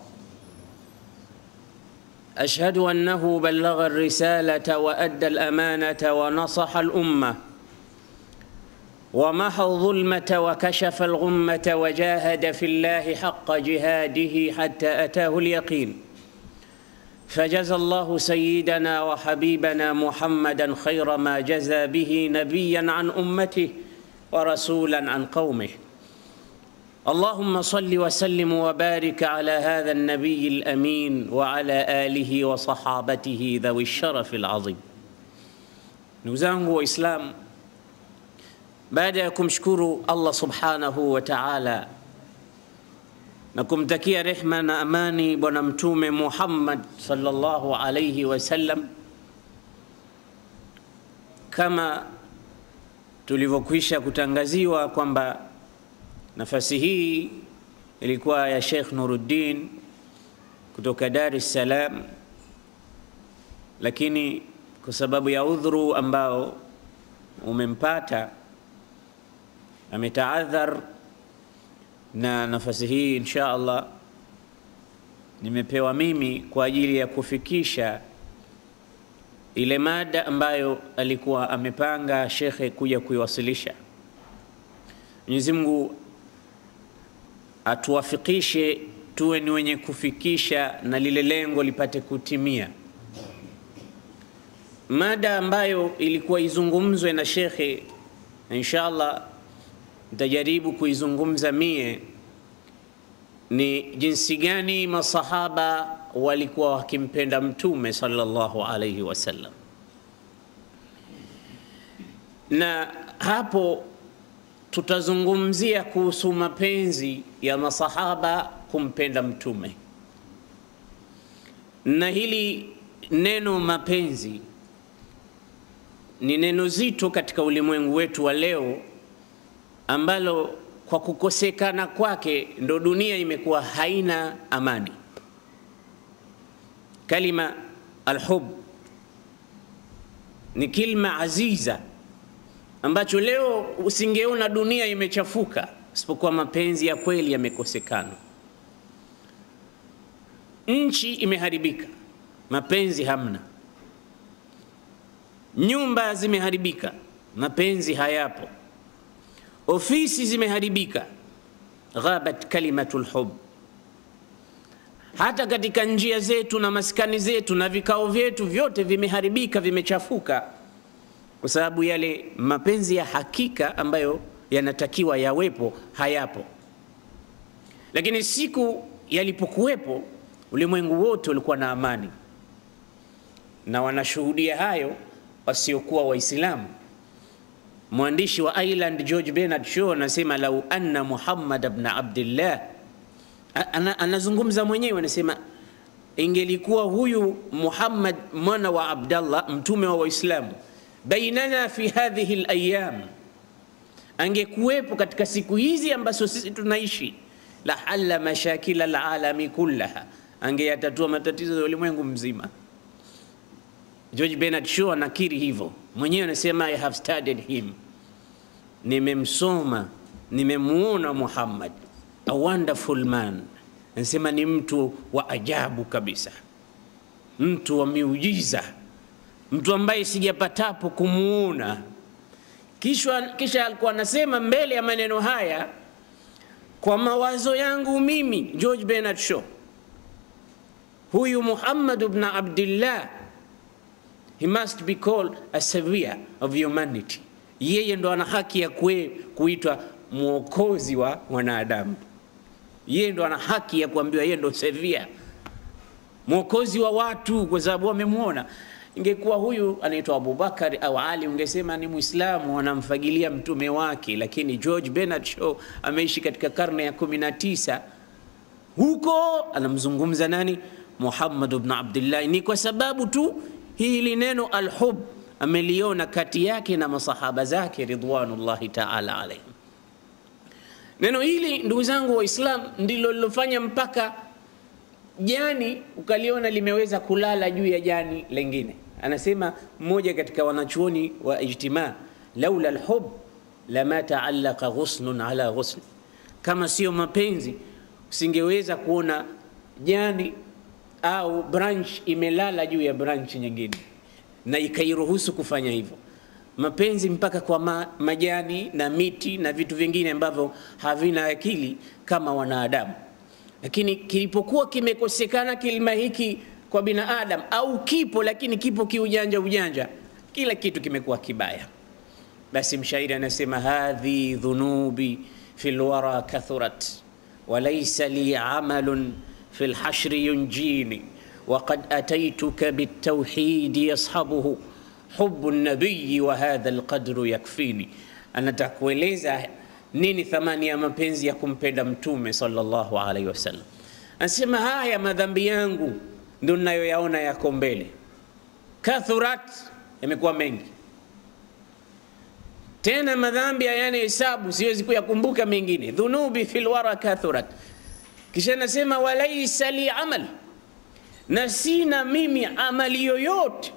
أشهد أنه بلغ الرسالة وأدى الأمانة ونصح الأمة ومحى الظلمة وكشف الغمة وجاهد في الله حق جهاده حتى أتاه اليقين. فجزى الله سيدنا وحبيبنا محمدا خير ما جزى به نبيا عن أمته ورسولا عن قومه. اللهم صل وسلم وبارك على هذا النبي الأمين وعلى آله وصحابته ذوي الشرف العظيم. نوزangu Waislamu, baada ya kumshukuru Allah subhanahu wa ta'ala na kumtakia rehma na amani bwana mtume Muhammad sallallahu alayhi wasallam, kama tulivyokwisha kutangaziwa kwamba nafasi hii ilikuwa ya Sheikh Nuruddin kutoka Dar es Salaam, lakini kwa sababu ya udhuru ambao umempata ametaadhar, na nafasi hii insha Allah nimepewa mimi kwa ajili ya kufikisha ile mada ambayo alikuwa amepanga shekhe kuja kuiwasilisha. Mwenyezi Mungu atuwafikishe tuwe ni wenye kufikisha na lile lengo lipate kutimia. Mada ambayo ilikuwa izungumzwe na shekhe, inshallah nitajaribu kuizungumza mie, ni jinsi gani masahaba walikuwa wakimpenda mtume sallallahu alayhi wasallam. Na hapo tutazungumzia kuhusu mapenzi ya masahaba kumpenda mtume. Na hili neno mapenzi ni neno zito katika ulimwengu wetu wa leo, ambalo kwa kukosekana kwake ndo dunia imekuwa haina amani. Kalima alhub ni kilma aziza ambacho leo usingeona dunia imechafuka isipokuwa mapenzi ya kweli yamekosekana. Nchi imeharibika, mapenzi hamna. Nyumba zimeharibika, mapenzi hayapo. Ofisi zimeharibika, ghabat kalimatul hub. Hata katika njia zetu na maskani zetu na vikao vyetu vyote vimeharibika, vimechafuka, kwa sababu yale mapenzi ya hakika ambayo yanatakiwa yawepo hayapo. Lakini siku yalipokuwepo, ulimwengu wote ulikuwa na amani, na wanashuhudia hayo wasiokuwa Waislamu. Mwandishi wa Ireland George Bernard Shaw anasema lau anna Muhammad ibn Abdullah, anazungumza mwenyewe, anasema ingelikuwa huyu Muhammad mwana wa Abdullah mtume wa Waislamu bainana fi hadhihi al-ayyam, angekuwepo katika siku hizi ambazo sisi tunaishi, la halla mashakila al-alami kullaha, angeyatatua matatizo ya ulimwengu mzima. George Bernard Shaw anakiri hivyo mwenyewe, anasema I have studied him, nimemsoma, nimemuona Muhammad, a wonderful man. Anasema ni mtu wa ajabu kabisa, mtu wa miujiza, mtu ambaye sijapatapo kumuona. Kisha alikuwa anasema mbele ya maneno haya, kwa mawazo yangu mimi George Bernard Shaw, huyu Muhammad ibn Abdullah, he must be called a savior of humanity. Yeye ndo ana haki ya kuitwa mwokozi wa wanadamu. Yeye ndo ana haki ya kuambiwa yeye ndo savior, mwokozi wa watu, kwa sababu wamemuona. Ingekuwa huyu anaitwa Abubakar au Ali, ungesema ni Muislamu anamfagilia mtume wake, lakini George Bernard Shaw ameishi katika karne ya 19, huko anamzungumza nani? Muhammad ibn Abdullah. Ni kwa sababu tu hili neno alhub ameliona kati yake na masahaba zake ridwanullahi ta'ala alayhim. Neno hili ndugu zangu Waislamu ndilo lilofanya mpaka jani ukaliona limeweza kulala juu ya jani lingine. Anasema mmoja katika wanachuoni wa ijtima, laula alhub lama ta'allaqa ghusnun ala ghusn, kama sio mapenzi usingeweza kuona jani au branch imelala juu ya branch nyingine na ikairuhusu kufanya hivyo. Mapenzi mpaka kwa majani na miti na vitu vingine ambavyo havina akili kama wanadamu. Lakini kilipokuwa kimekosekana kilima hiki kwa binadamu, au kipo lakini kipo kiujanja, kila kitu kimekuwa kibaya. Basi mshairi anasema, hadhi dhunubi fil wara kathurat wa laysa li amalun fil hashri yunjini wa qad ataituka bit tawhid yashabuhu hubbu an-nabiy wa hadha al-qadru yakfini. Anataka kueleza nini thamani ya mapenzi ya kumpenda mtume sallallahu alaihi wasallam. Anasema haya madhambi yangu ndio ninayoyaona yako mbele, kathurat, yamekuwa mengi, tena madhambi hayana hesabu, siwezi kuyakumbuka mengine. Dhunubi fil wara kathurat. Kisha nasema walaysa li amal, na sina mimi amali yoyote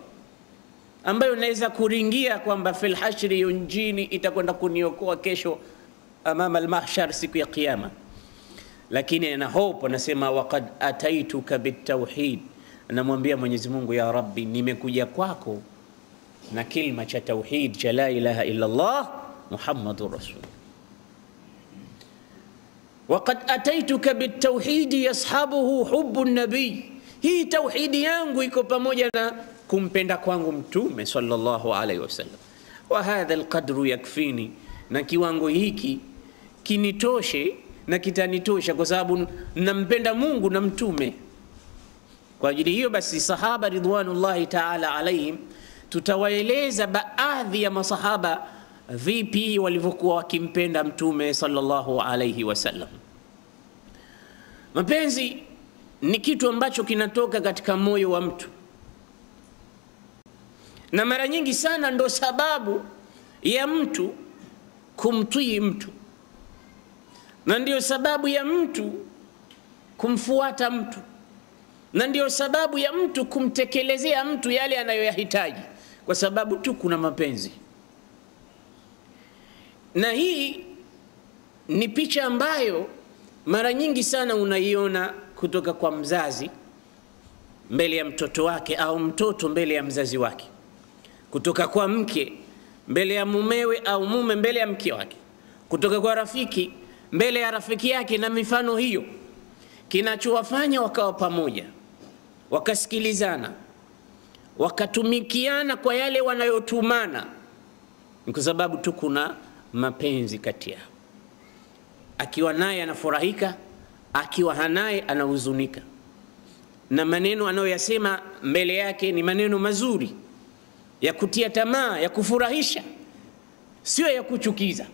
ambayo naweza kuringia kwamba fil hashri yunjini, itakwenda kuniokoa kesho amama al-mahshar, siku ya kiyama. Lakini ana hope, anasema waqad ataituka bitawhid, anamwambia Mwenyezi Mungu, ya Rabbi, nimekuja kwako na kilma cha tauhid cha la ilaha illa Allah Muhammadur Rasul. Waqad ataituka bitawhid yashabuhu hubbu an-nabiy, hii tauhidi yangu iko pamoja na kumpenda kwangu mtume sallallahu alaihi wasallam. Wa hadha al-qadru yakfini, na kiwango hiki kinitoshe na kitanitosha kwa sababu nampenda Mungu na mtume. Kwa ajili hiyo basi sahaba ridwanullahi ta'ala alaihim, tutawaeleza baadhi ya masahaba vipi walivyokuwa wakimpenda mtume sallallahu alaihi wasallam. Mapenzi ni kitu ambacho kinatoka katika moyo wa mtu, na mara nyingi sana ndo sababu ya mtu kumtii mtu, na ndio sababu ya mtu kumfuata mtu, na ndio sababu ya mtu kumtekelezea mtu yale anayoyahitaji, kwa sababu tu kuna mapenzi. Na hii ni picha ambayo mara nyingi sana unaiona kutoka kwa mzazi mbele ya mtoto wake, au mtoto mbele ya mzazi wake, kutoka kwa mke mbele ya mumewe, au mume mbele ya mke wake, kutoka kwa rafiki mbele ya rafiki yake, na mifano hiyo. Kinachowafanya wakawa pamoja, wakasikilizana, wakatumikiana kwa yale wanayotumana, ni kwa sababu tu kuna mapenzi kati yao. Akiwa naye anafurahika, akiwa hanaye anahuzunika, na maneno anayoyasema mbele yake ni maneno mazuri ya kutia tamaa, ya kufurahisha, sio ya kuchukiza.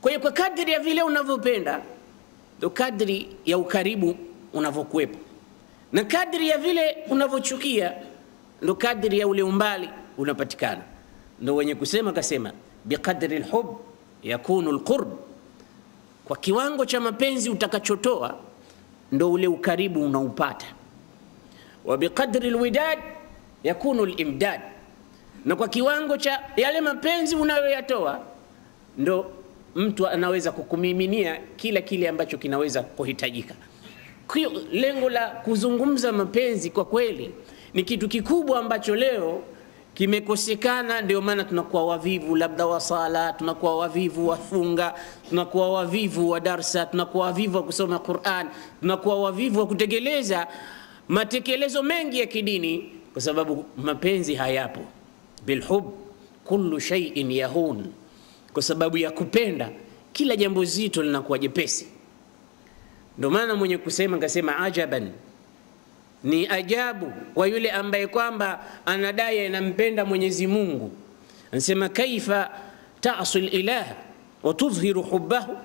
Kwa hiyo kwa kadri ya vile unavyopenda ndo kadri ya ukaribu unavyokuwepo, na kadri ya vile unavyochukia ndo kadri ya ule umbali unapatikana. Ndo wenye kusema kasema, biqadri alhub yakunu alqurb, kwa kiwango cha mapenzi utakachotoa ndo ule ukaribu unaupata. Wa biqadri alwidad yakunu alimdad, na kwa kiwango cha yale mapenzi unayoyatoa ndo mtu anaweza kukumiminia kila kile ambacho kinaweza kuhitajika. Kwa lengo la kuzungumza mapenzi kwa kweli ni kitu kikubwa ambacho leo kimekosekana, ndio maana tunakuwa wavivu labda wa sala, tunakuwa wavivu wa funga, tunakuwa wavivu wa darsa, tunakuwa wavivu wa kusoma Qur'an, tunakuwa wavivu wa kutekeleza matekelezo mengi ya kidini, kwa sababu mapenzi hayapo. Bilhub kullu shay'in yahun, kwa sababu ya kupenda kila jambo zito linakuwa jepesi. Ndio maana mwenye kusema akasema ajaban, ni ajabu kwa yule ambaye kwamba anadai anampenda Mwenyezi Mungu. Anasema kaifa ta'sul ilaha wa tudhhiru hubbahu,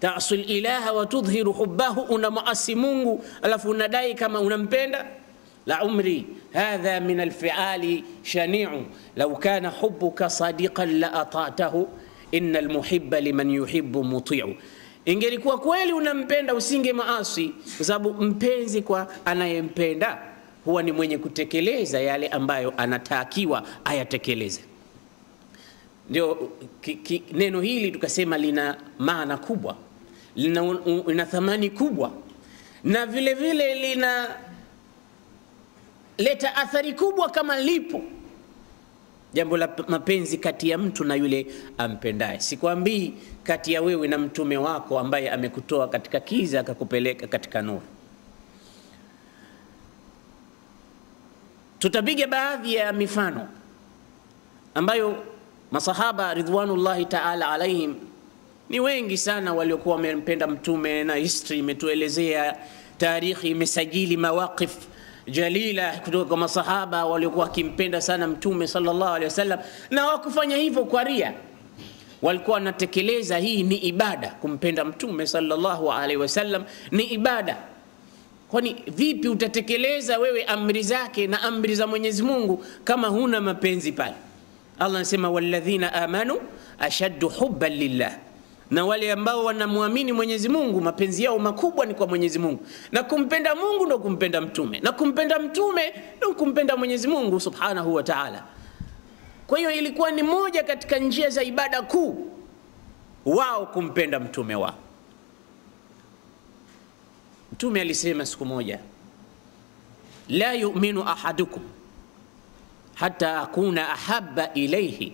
ta'sul ilaha wa tudhhiru hubbahu, unamaasi Mungu alafu unadai kama unampenda. La umri hadha min alfi'ali shani'u law kana hubbuka sadiqan la ata'tahu innal muhibba liman yuhibbu muti'u. Ingelikuwa kweli unampenda usinge maasi, kwa sababu mpenzi kwa anayempenda huwa ni mwenye kutekeleza yale ambayo anatakiwa ayatekeleze. Ndio neno hili tukasema lina maana kubwa, lina thamani kubwa, na vile vile lina leta athari kubwa kama lipo jambo la mapenzi kati ya mtu na yule ampendaye. Sikwambii kati ya wewe na mtume wako ambaye amekutoa katika kiza akakupeleka katika nuru. Tutapiga baadhi ya mifano ambayo masahaba ridwanullahi ta'ala alaihim ni wengi sana waliokuwa wamempenda mtume, na history imetuelezea, tarikhi imesajili mawaqif jalila kutoka kwa masahaba waliokuwa wakimpenda sana mtume sallallahu alaihi wasallam, na wakufanya hivyo kwa ria. Walikuwa wanatekeleza, hii ni ibada, kumpenda mtume sallallahu alaihi wasallam ni ibada. Kwani vipi utatekeleza wewe amri zake na amri za Mwenyezi Mungu kama huna mapenzi pale? Allah anasema walladhina amanu ashaddu hubban lillah, na wale ambao wanamwamini Mwenyezi Mungu mapenzi yao makubwa ni kwa Mwenyezi Mungu, na kumpenda Mungu ndo kumpenda mtume, na kumpenda mtume ndo kumpenda Mwenyezi Mungu subhanahu wa ta'ala. Kwa hiyo ilikuwa ni moja katika njia za ibada kuu wao kumpenda mtume wao. Mtume alisema siku moja, la yu'minu ahadukum hatta akuna ahabba ilayhi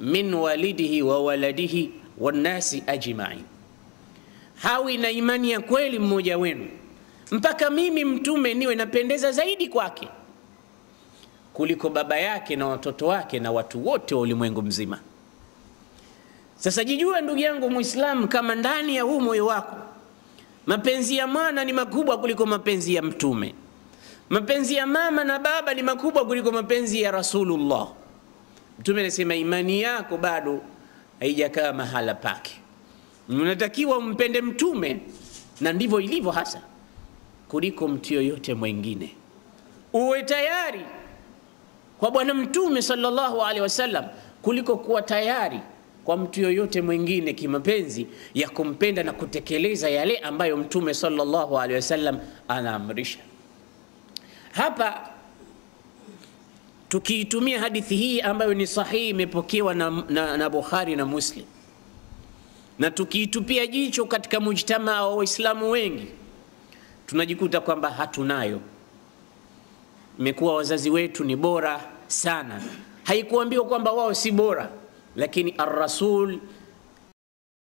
min walidihi wa waladihi wannasi ajma'in, hawi na imani ya kweli mmoja wenu mpaka mimi mtume niwe napendeza zaidi kwake kuliko baba yake na watoto wake na watu wote wa ulimwengu mzima. Sasa jijue ndugu yangu Muislamu, kama ndani ya huu moyo wako mapenzi ya mwana ni makubwa kuliko mapenzi ya mtume, mapenzi ya mama na baba ni makubwa kuliko mapenzi ya Rasulullah. Mtume anasema imani yako bado haijakaa mahala pake. Unatakiwa umpende mtume, na ndivyo ilivyo hasa, kuliko mtu yoyote mwingine. Uwe tayari kwa bwana mtume sallallahu alaihi wasallam kuliko kuwa tayari kwa mtu yoyote mwingine kimapenzi ya kumpenda na kutekeleza yale ambayo mtume sallallahu alaihi wasallam anaamrisha. Hapa tukiitumia hadithi hii ambayo ni sahihi, imepokewa na Bukhari na Muslim, na tukiitupia jicho katika mujtamaa wa Waislamu wengi, tunajikuta kwamba hatunayo. Imekuwa wazazi wetu ni bora sana, haikuambiwa kwamba wao si bora, lakini ar-Rasul